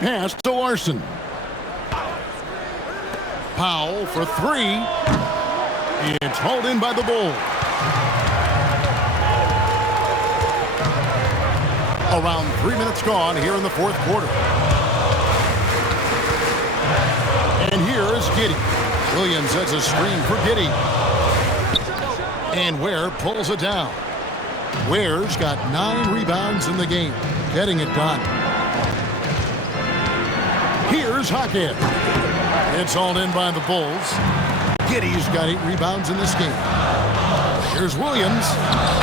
Pass to Larson. Powell for 3. It's hauled in by the Bulls. Around 3 minutes gone here in the fourth quarter. And here is Giddey. Williams sets a screen for Giddey. And Ware pulls it down. Ware's got 9 rebounds in the game, getting it done. Here's Jaquez. It's hauled in by the Bulls. Giddey's got 8 rebounds in this game. Here's Williams,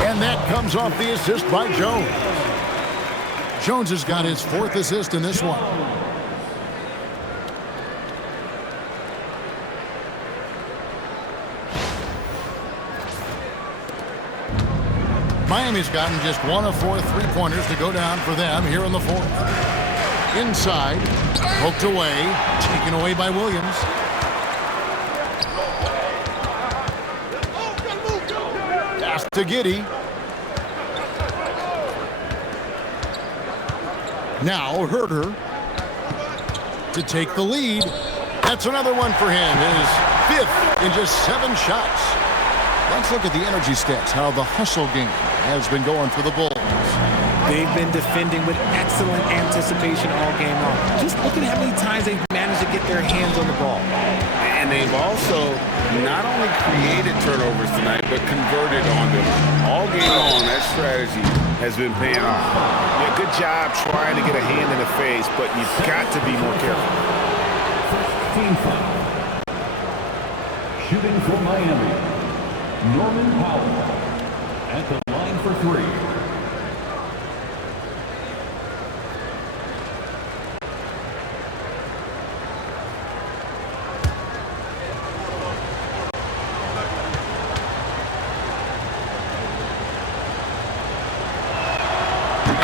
and that comes off the assist by Jones. Jones has got his 4th assist in this one. Miami's gotten just 1 of 4 3-pointers to go down for them here in the fourth. Inside. Poked away. Taken away by Williams. Pass to Giddey. Now Herder to take the lead. That's another one for him. His 5th in just 7 shots. Let's look at the energy stats, how the hustle game has been going for the Bulls. They've been defending with excellent anticipation all game long. Just look at how many times they've managed to get their hands on the ball. And they've also not only created turnovers tonight, but converted on them. All game long, that strategy has been paying off. Yeah, good job trying to get a hand in the face, but you've got to be more careful. Team foul. Shooting for Miami, Norman Powell at the line for 3.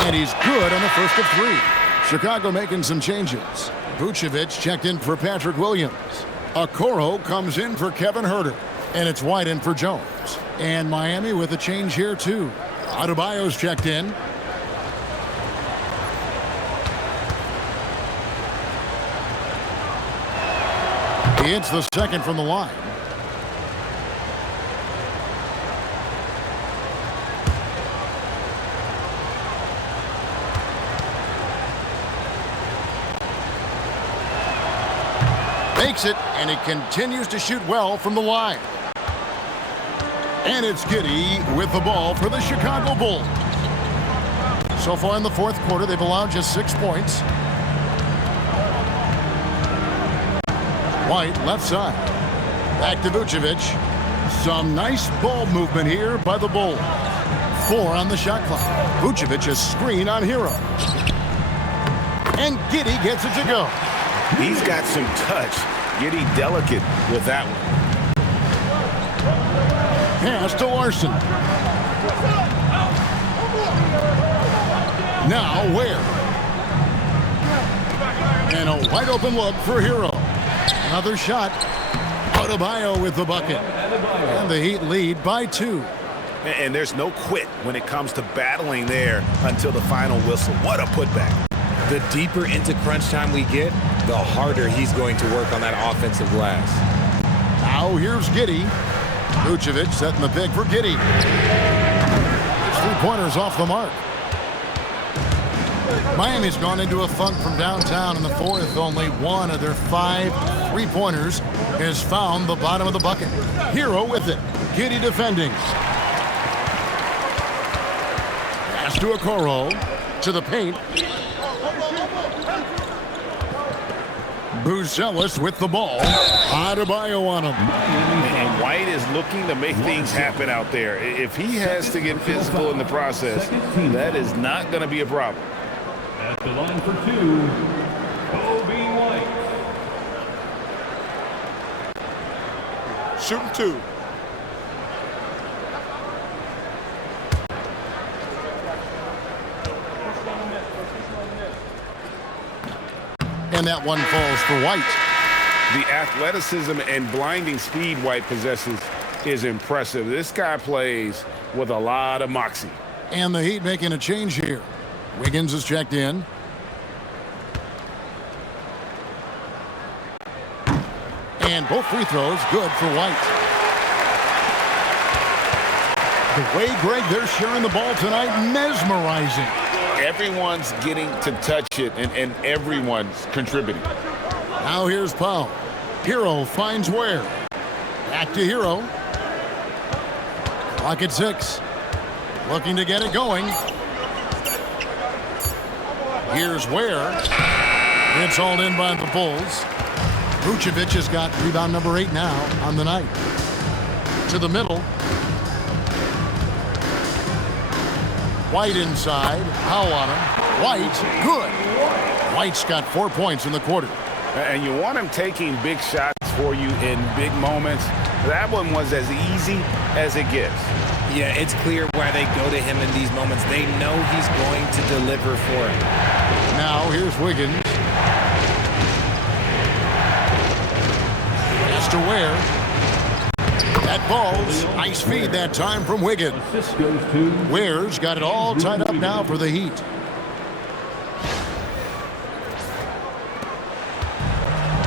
And he's good on the first of 3. Chicago making some changes. Vucevic checked in for Patrick Williams. Okoro comes in for Kevin Herter. And it's White in for Jones. And Miami with a change here, too. Adebayo's checked in. He hits the second from the line. Makes it, and he continues to shoot well from the line. And it's Giddey with the ball for the Chicago Bulls. So far in the 4th quarter, they've allowed just 6 points. White, left side. Back to Vucevic. Some nice ball movement here by the Bulls. 4 on the shot clock. Vucevic a screen on Hero. And Giddey gets it to go. He's got some touch. Giddey delicate with that one. Pass to Larson. Now Ware. And a wide open look for Hero. Another shot. Adebayo with the bucket. And the Heat lead by 2. And there's no quit when it comes to battling there until the final whistle. What a putback. The deeper into crunch time we get, the harder he's going to work on that offensive glass. Now here's Giddey. Vucevic setting the pick for Giddey. 3-pointers off the mark. Miami's gone into a funk from downtown in the 4th. Only one of their 5 3-pointers has found the bottom of the bucket. Hero with it. Giddey defending. Pass to Okoro. To the paint. Buzelis with the ball. Adebayo on him. And White is looking to make things happen out there. If he has to get physical in the process, that is not going to be a problem. At the line for 2, Kobe White. Shooting 2. And that one falls for White. The athleticism and blinding speed White possesses is impressive. This guy plays with a lot of moxie. And the Heat making a change here. Wiggins is checked in. And both free throws good for White. The way, Greg, they're sharing the ball tonight, mesmerizing. Everyone's getting to touch it, and everyone's contributing. Now here's Powell. Hero finds Ware. Back to Hero. Clock at 6. Looking to get it going. Here's Ware. It's hauled in by the Bulls. Vucevic has got rebound number 8 now on the night. To the middle. White inside. Powell on him. White, good. White's got 4 points in the quarter. And you want him taking big shots for you in big moments. That one was as easy as it gets. Yeah, it's clear why they go to him in these moments. They know he's going to deliver for him. Now here's Wiggins. Has to Ware. That ball's nice feed that time from Wiggins. Assist goes to Ware's got it all tied up now for the Heat.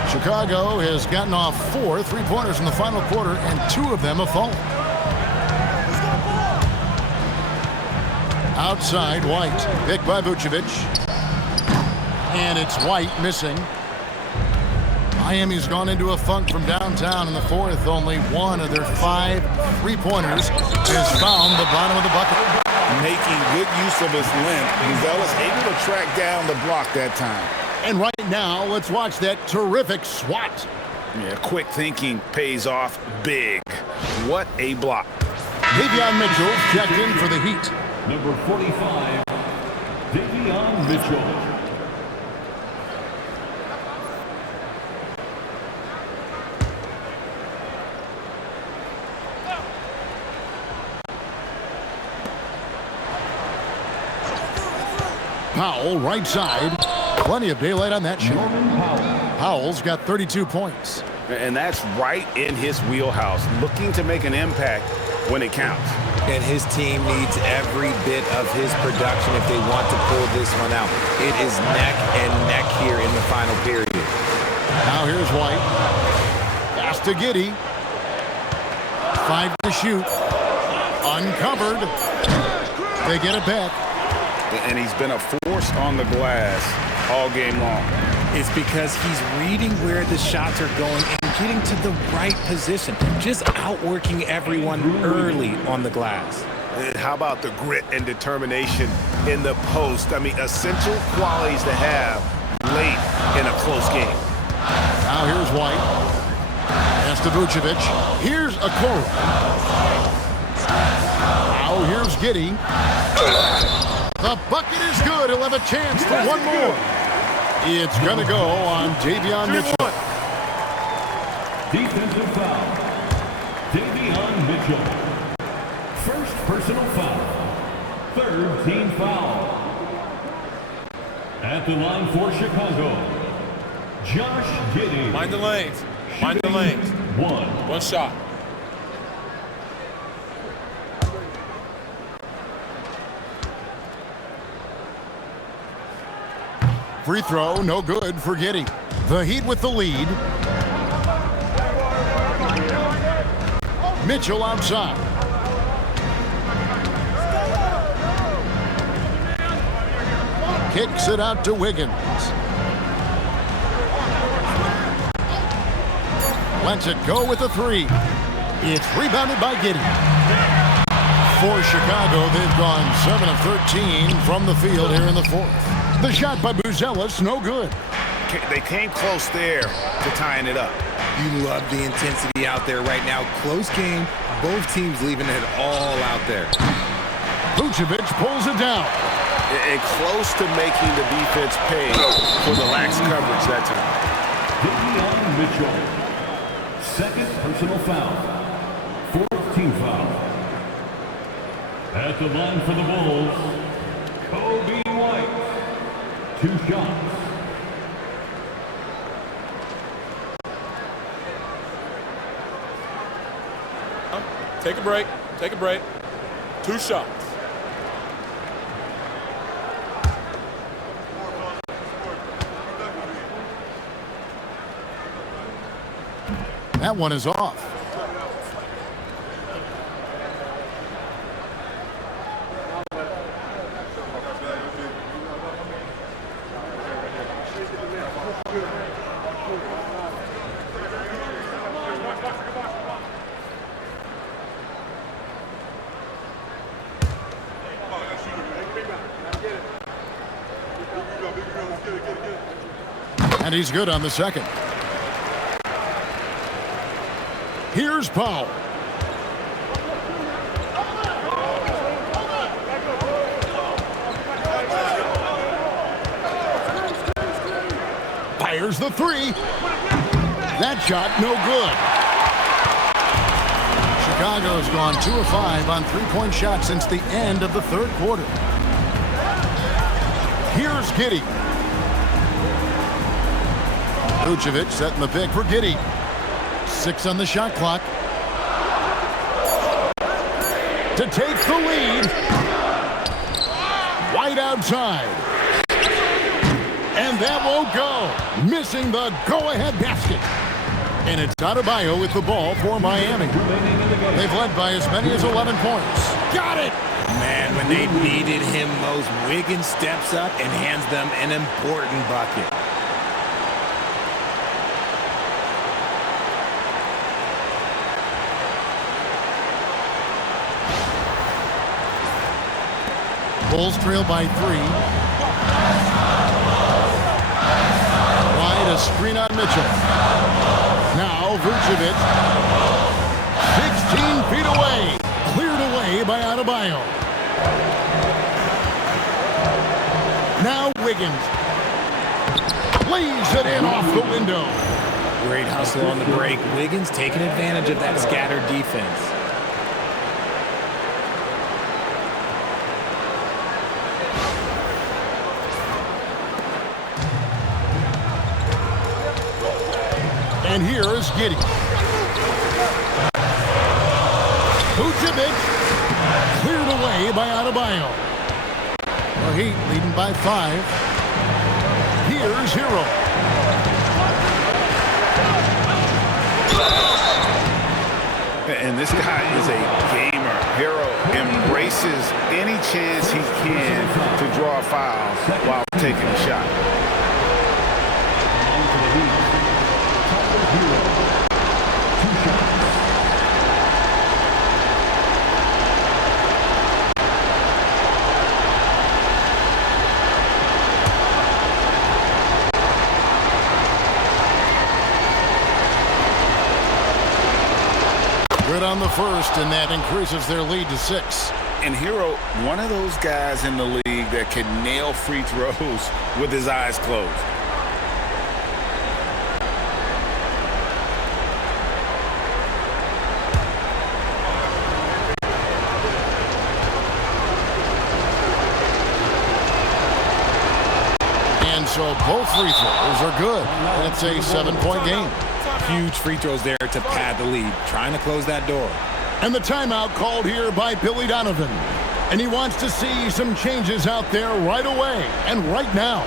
Chicago has gotten off 4 3-pointers in the final quarter, and 2 of them have fallen. Outside, White. Picked by Vucevic. And it's White missing. Miami's gone into a funk from downtown in the fourth. Only 1 of their 5 3-pointers has found the bottom of the bucket. Making good use of his length. Buzelis able to track down the block that time. And right now, let's watch that terrific swat. Yeah, quick thinking pays off big. What a block. Davion Mitchell checked in for the Heat. number 45, Davion Mitchell. Powell, right side. Plenty of daylight on that shot. Powell's got 32 points. And that's right in his wheelhouse, looking to make an impact when it counts. And his team needs every bit of his production if they want to pull this one out. It is neck and neck here in the final period. Now here's White. Pass to Giddey. 5 to shoot. Uncovered. They get it back. And he's been a force on the glass all game long. It's because he's reading where the shots are going and getting to the right position. Just outworking everyone early on the glass. And how about the grit and determination in the post? I mean, essential qualities to have late in a close game. Now here's White. Pass to Vucevic. Here's Okoro. Now here's Giddey. The bucket is good. He'll have a chance for one more. It's going to go on Davion Mitchell. Defensive foul. Davion Mitchell. First personal foul. 3rd team foul. At the line for Chicago, Josh Giddey. Mind the lanes. Mind the lanes. 1 shot. Free throw, no good for Giddey. The Heat with the lead. Mitchell outside. Kicks it out to Wiggins. Lets it go with a 3. It's rebounded by Giddey. For Chicago, they've gone 7 of 13 from the field here in the fourth. The shot by Buzelis, no good. They came close there to tying it up. You love the intensity out there right now. Close game. Both teams leaving it all out there. Vucevic pulls it down. And close to making the defense pay for the lax coverage that time. Davion Mitchell. 2nd personal foul. 4th team foul. At the line for the Bulls, Kobe White. 2 shots. Take a break. Take a break. 2 shots. That one is off. And he's good on the second. Here's Powell. Fires the 3. That shot, no good. Chicago's gone 2 of 5 on 3-point shots since the end of the third quarter. Here's Giddey. Vucevic setting the pick for Giddey. 6 on the shot clock. To take the lead. Wide outside. And that won't go. Missing the go-ahead basket. And it's Adebayo with the ball for Miami. They've led by as many as 11 points. Got it! Man, when they needed him most, Wiggins steps up and hands them an important bucket. Bulls trail by 3. Wide, a screen on Mitchell. Now Vucevic. 16 feet away. Cleared away by Adebayo. Now Wiggins. Lays it in off the window. Great hustle on the break. Wiggins taking advantage of that scattered defense. And here is Giddey. Vucevic cleared away by Adebayo. The Heat leading by 5. Here's Hero. And this guy is a gamer. Hero embraces any chance he can to draw a foul while taking a shot. Good on the first, and that increases their lead to 6. And Hero, one of those guys in the league that can nail free throws with his eyes closed. And so both free throws are good. And it's a 7-point game. Huge free throws there to pad the lead, trying to close that door. And the timeout called here by Billy Donovan. And he wants to see some changes out there right away and right now.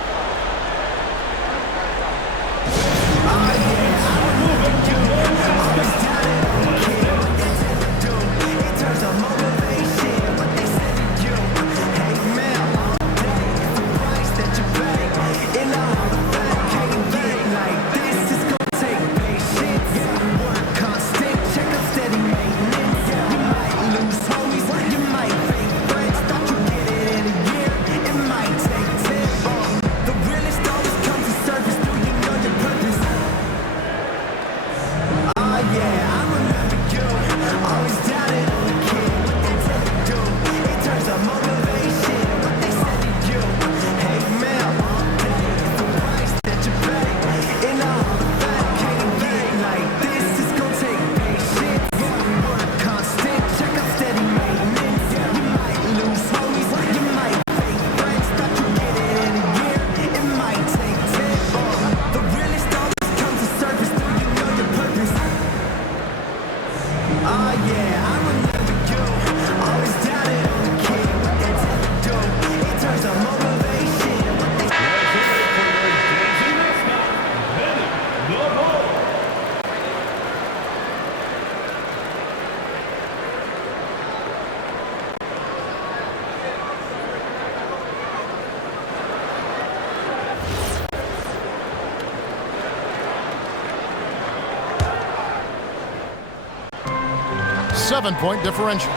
Seven-point differential.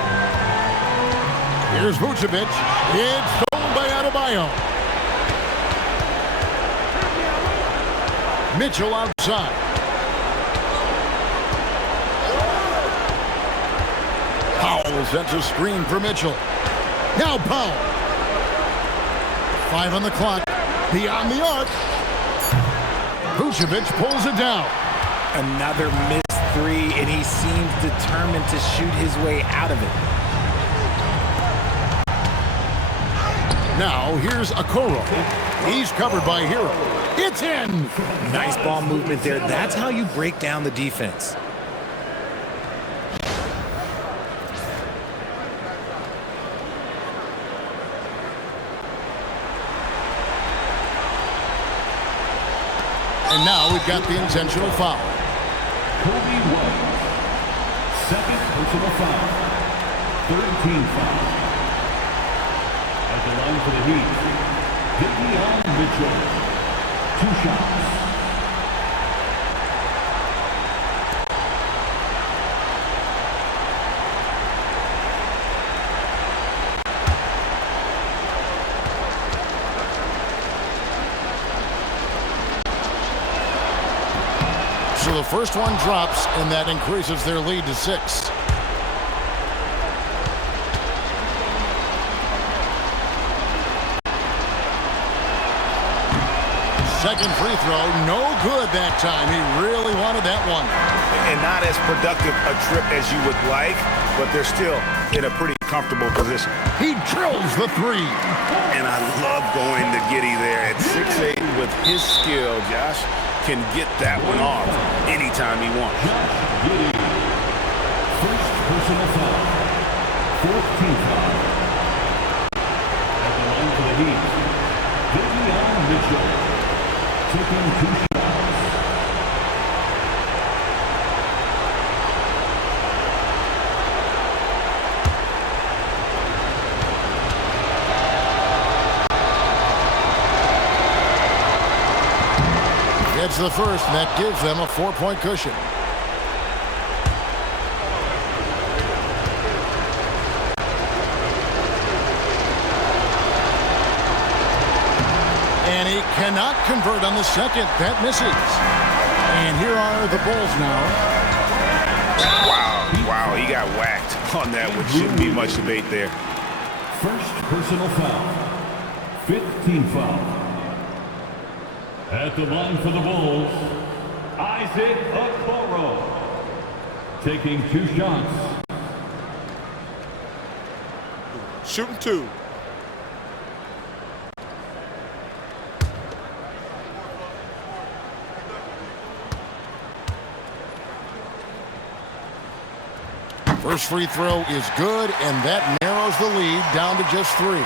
Here's Vucevic. It's stolen by Adebayo. Mitchell outside. Powell sets a screen for Mitchell. Now Powell. 5 on the clock. Beyond the arc. Vucevic pulls it down. Another missed 3, and he seems determined to shoot his way out of it. Now here's Okoro. He's covered by Hero. It's in. Nice ball movement there. That's how you break down the defense. And now we've got the intentional foul. Kobe White. Second personal foul. 13 foul. At the line for the Heat, Davion Mitchell. 2 shots. So the first one drops, and that increases their lead to 6. Second free throw, no good that time. He really wanted that one. And not as productive a trip as you would like, but they're still in a pretty comfortable position. He drills the 3. And I love going to Giddey there at 6'8". With his skill, Josh can get that one off anytime he wants. Giddey. First personal foul. 14th foul. At the line for the Heat, Davion Mitchell. Taking 2 shots. Gets the first, and that gives them a 4-point cushion. And he cannot convert on the second. That misses. And here are the Bulls now. Wow, he got whacked on that, which shouldn't be much debate there. First personal foul. 15th foul. At the line for the Bulls, Isaac Okoro. Taking 2 shots. Shooting 2. First free throw is good, and that narrows the lead down to just 3.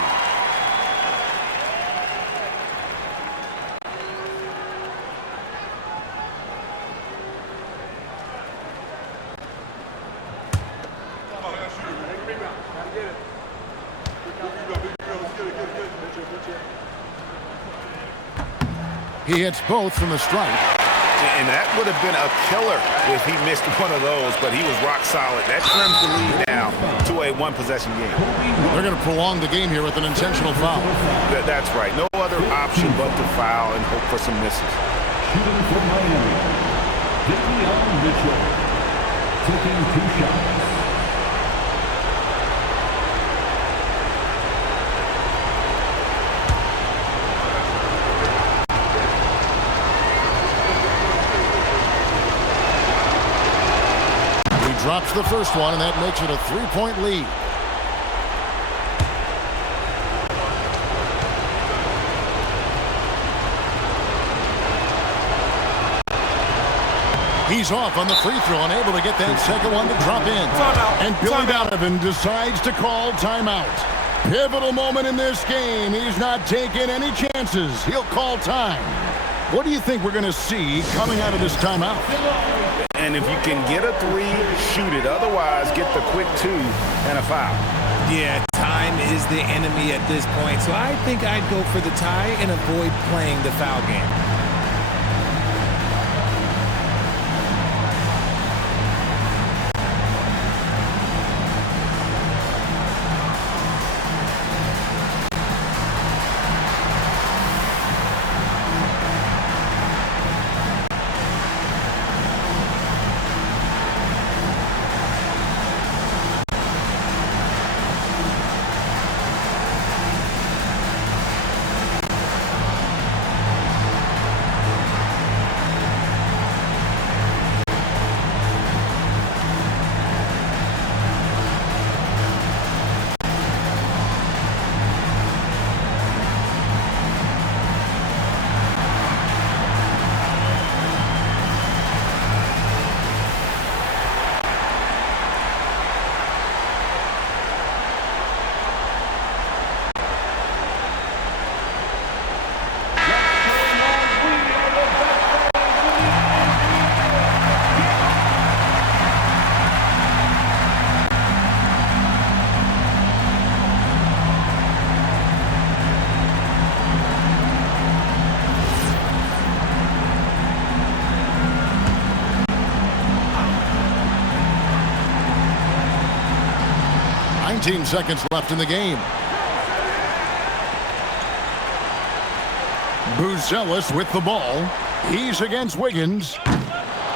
He hits both from the stripe. And that would have been a killer if he missed one of those, but he was rock solid. That trims the lead now to a 1-possession game. They're going to prolong the game here with an intentional foul. That's right. No other option but to foul and hope for some misses. Shooting for Miami, Davion Mitchell. Taking 2 shots. Drops the first one, and that makes it a 3-point lead. He's off on the free throw, unable to get that second one to drop in. And Billy Donovan decides to call timeout. Pivotal moment in this game. He's not taking any chances. He'll call time. What do you think we're going to see coming out of this timeout? And if you can get a 3, shoot it. Otherwise, get the quick 2 and a foul. Yeah, time is the enemy at this point. So I think I'd go for the tie and avoid playing the foul game. 19 seconds left in the game. Buzelis with the ball. He's against Wiggins.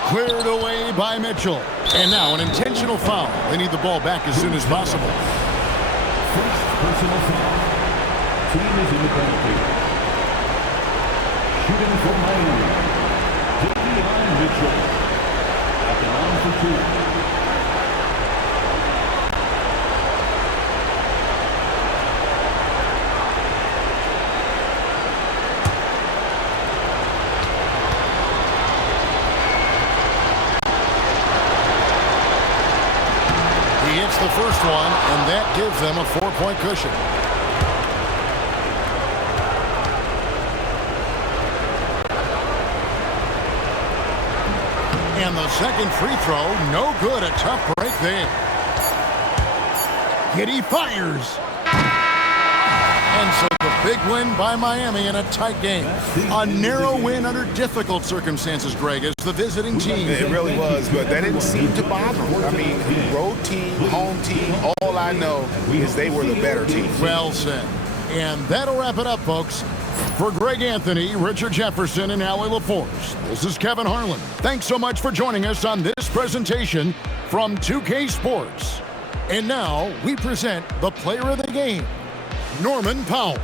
Cleared away by Mitchell. And now an intentional foul. They need the ball back as soon as possible. First personal foul. Team is in the penalty. Shooting for Miami. Davion Mitchell. At the line for two. He hits the first one, and that gives them a 4-point cushion. And the second free throw, no good. A tough break there. Giddey fires. And so the big win by Miami in a tight game. A narrow win under difficult circumstances, Greg, as the visiting team. It really was, but that didn't seem to bother them. I mean, road team, home team, all I know is they were the better team. Well said. And that'll wrap it up, folks. For Greg Anthony, Richard Jefferson, and Allie LaForce, this is Kevin Harlan. Thanks so much for joining us on this presentation from 2K Sports. And now we present the player of the game, Norman Powell.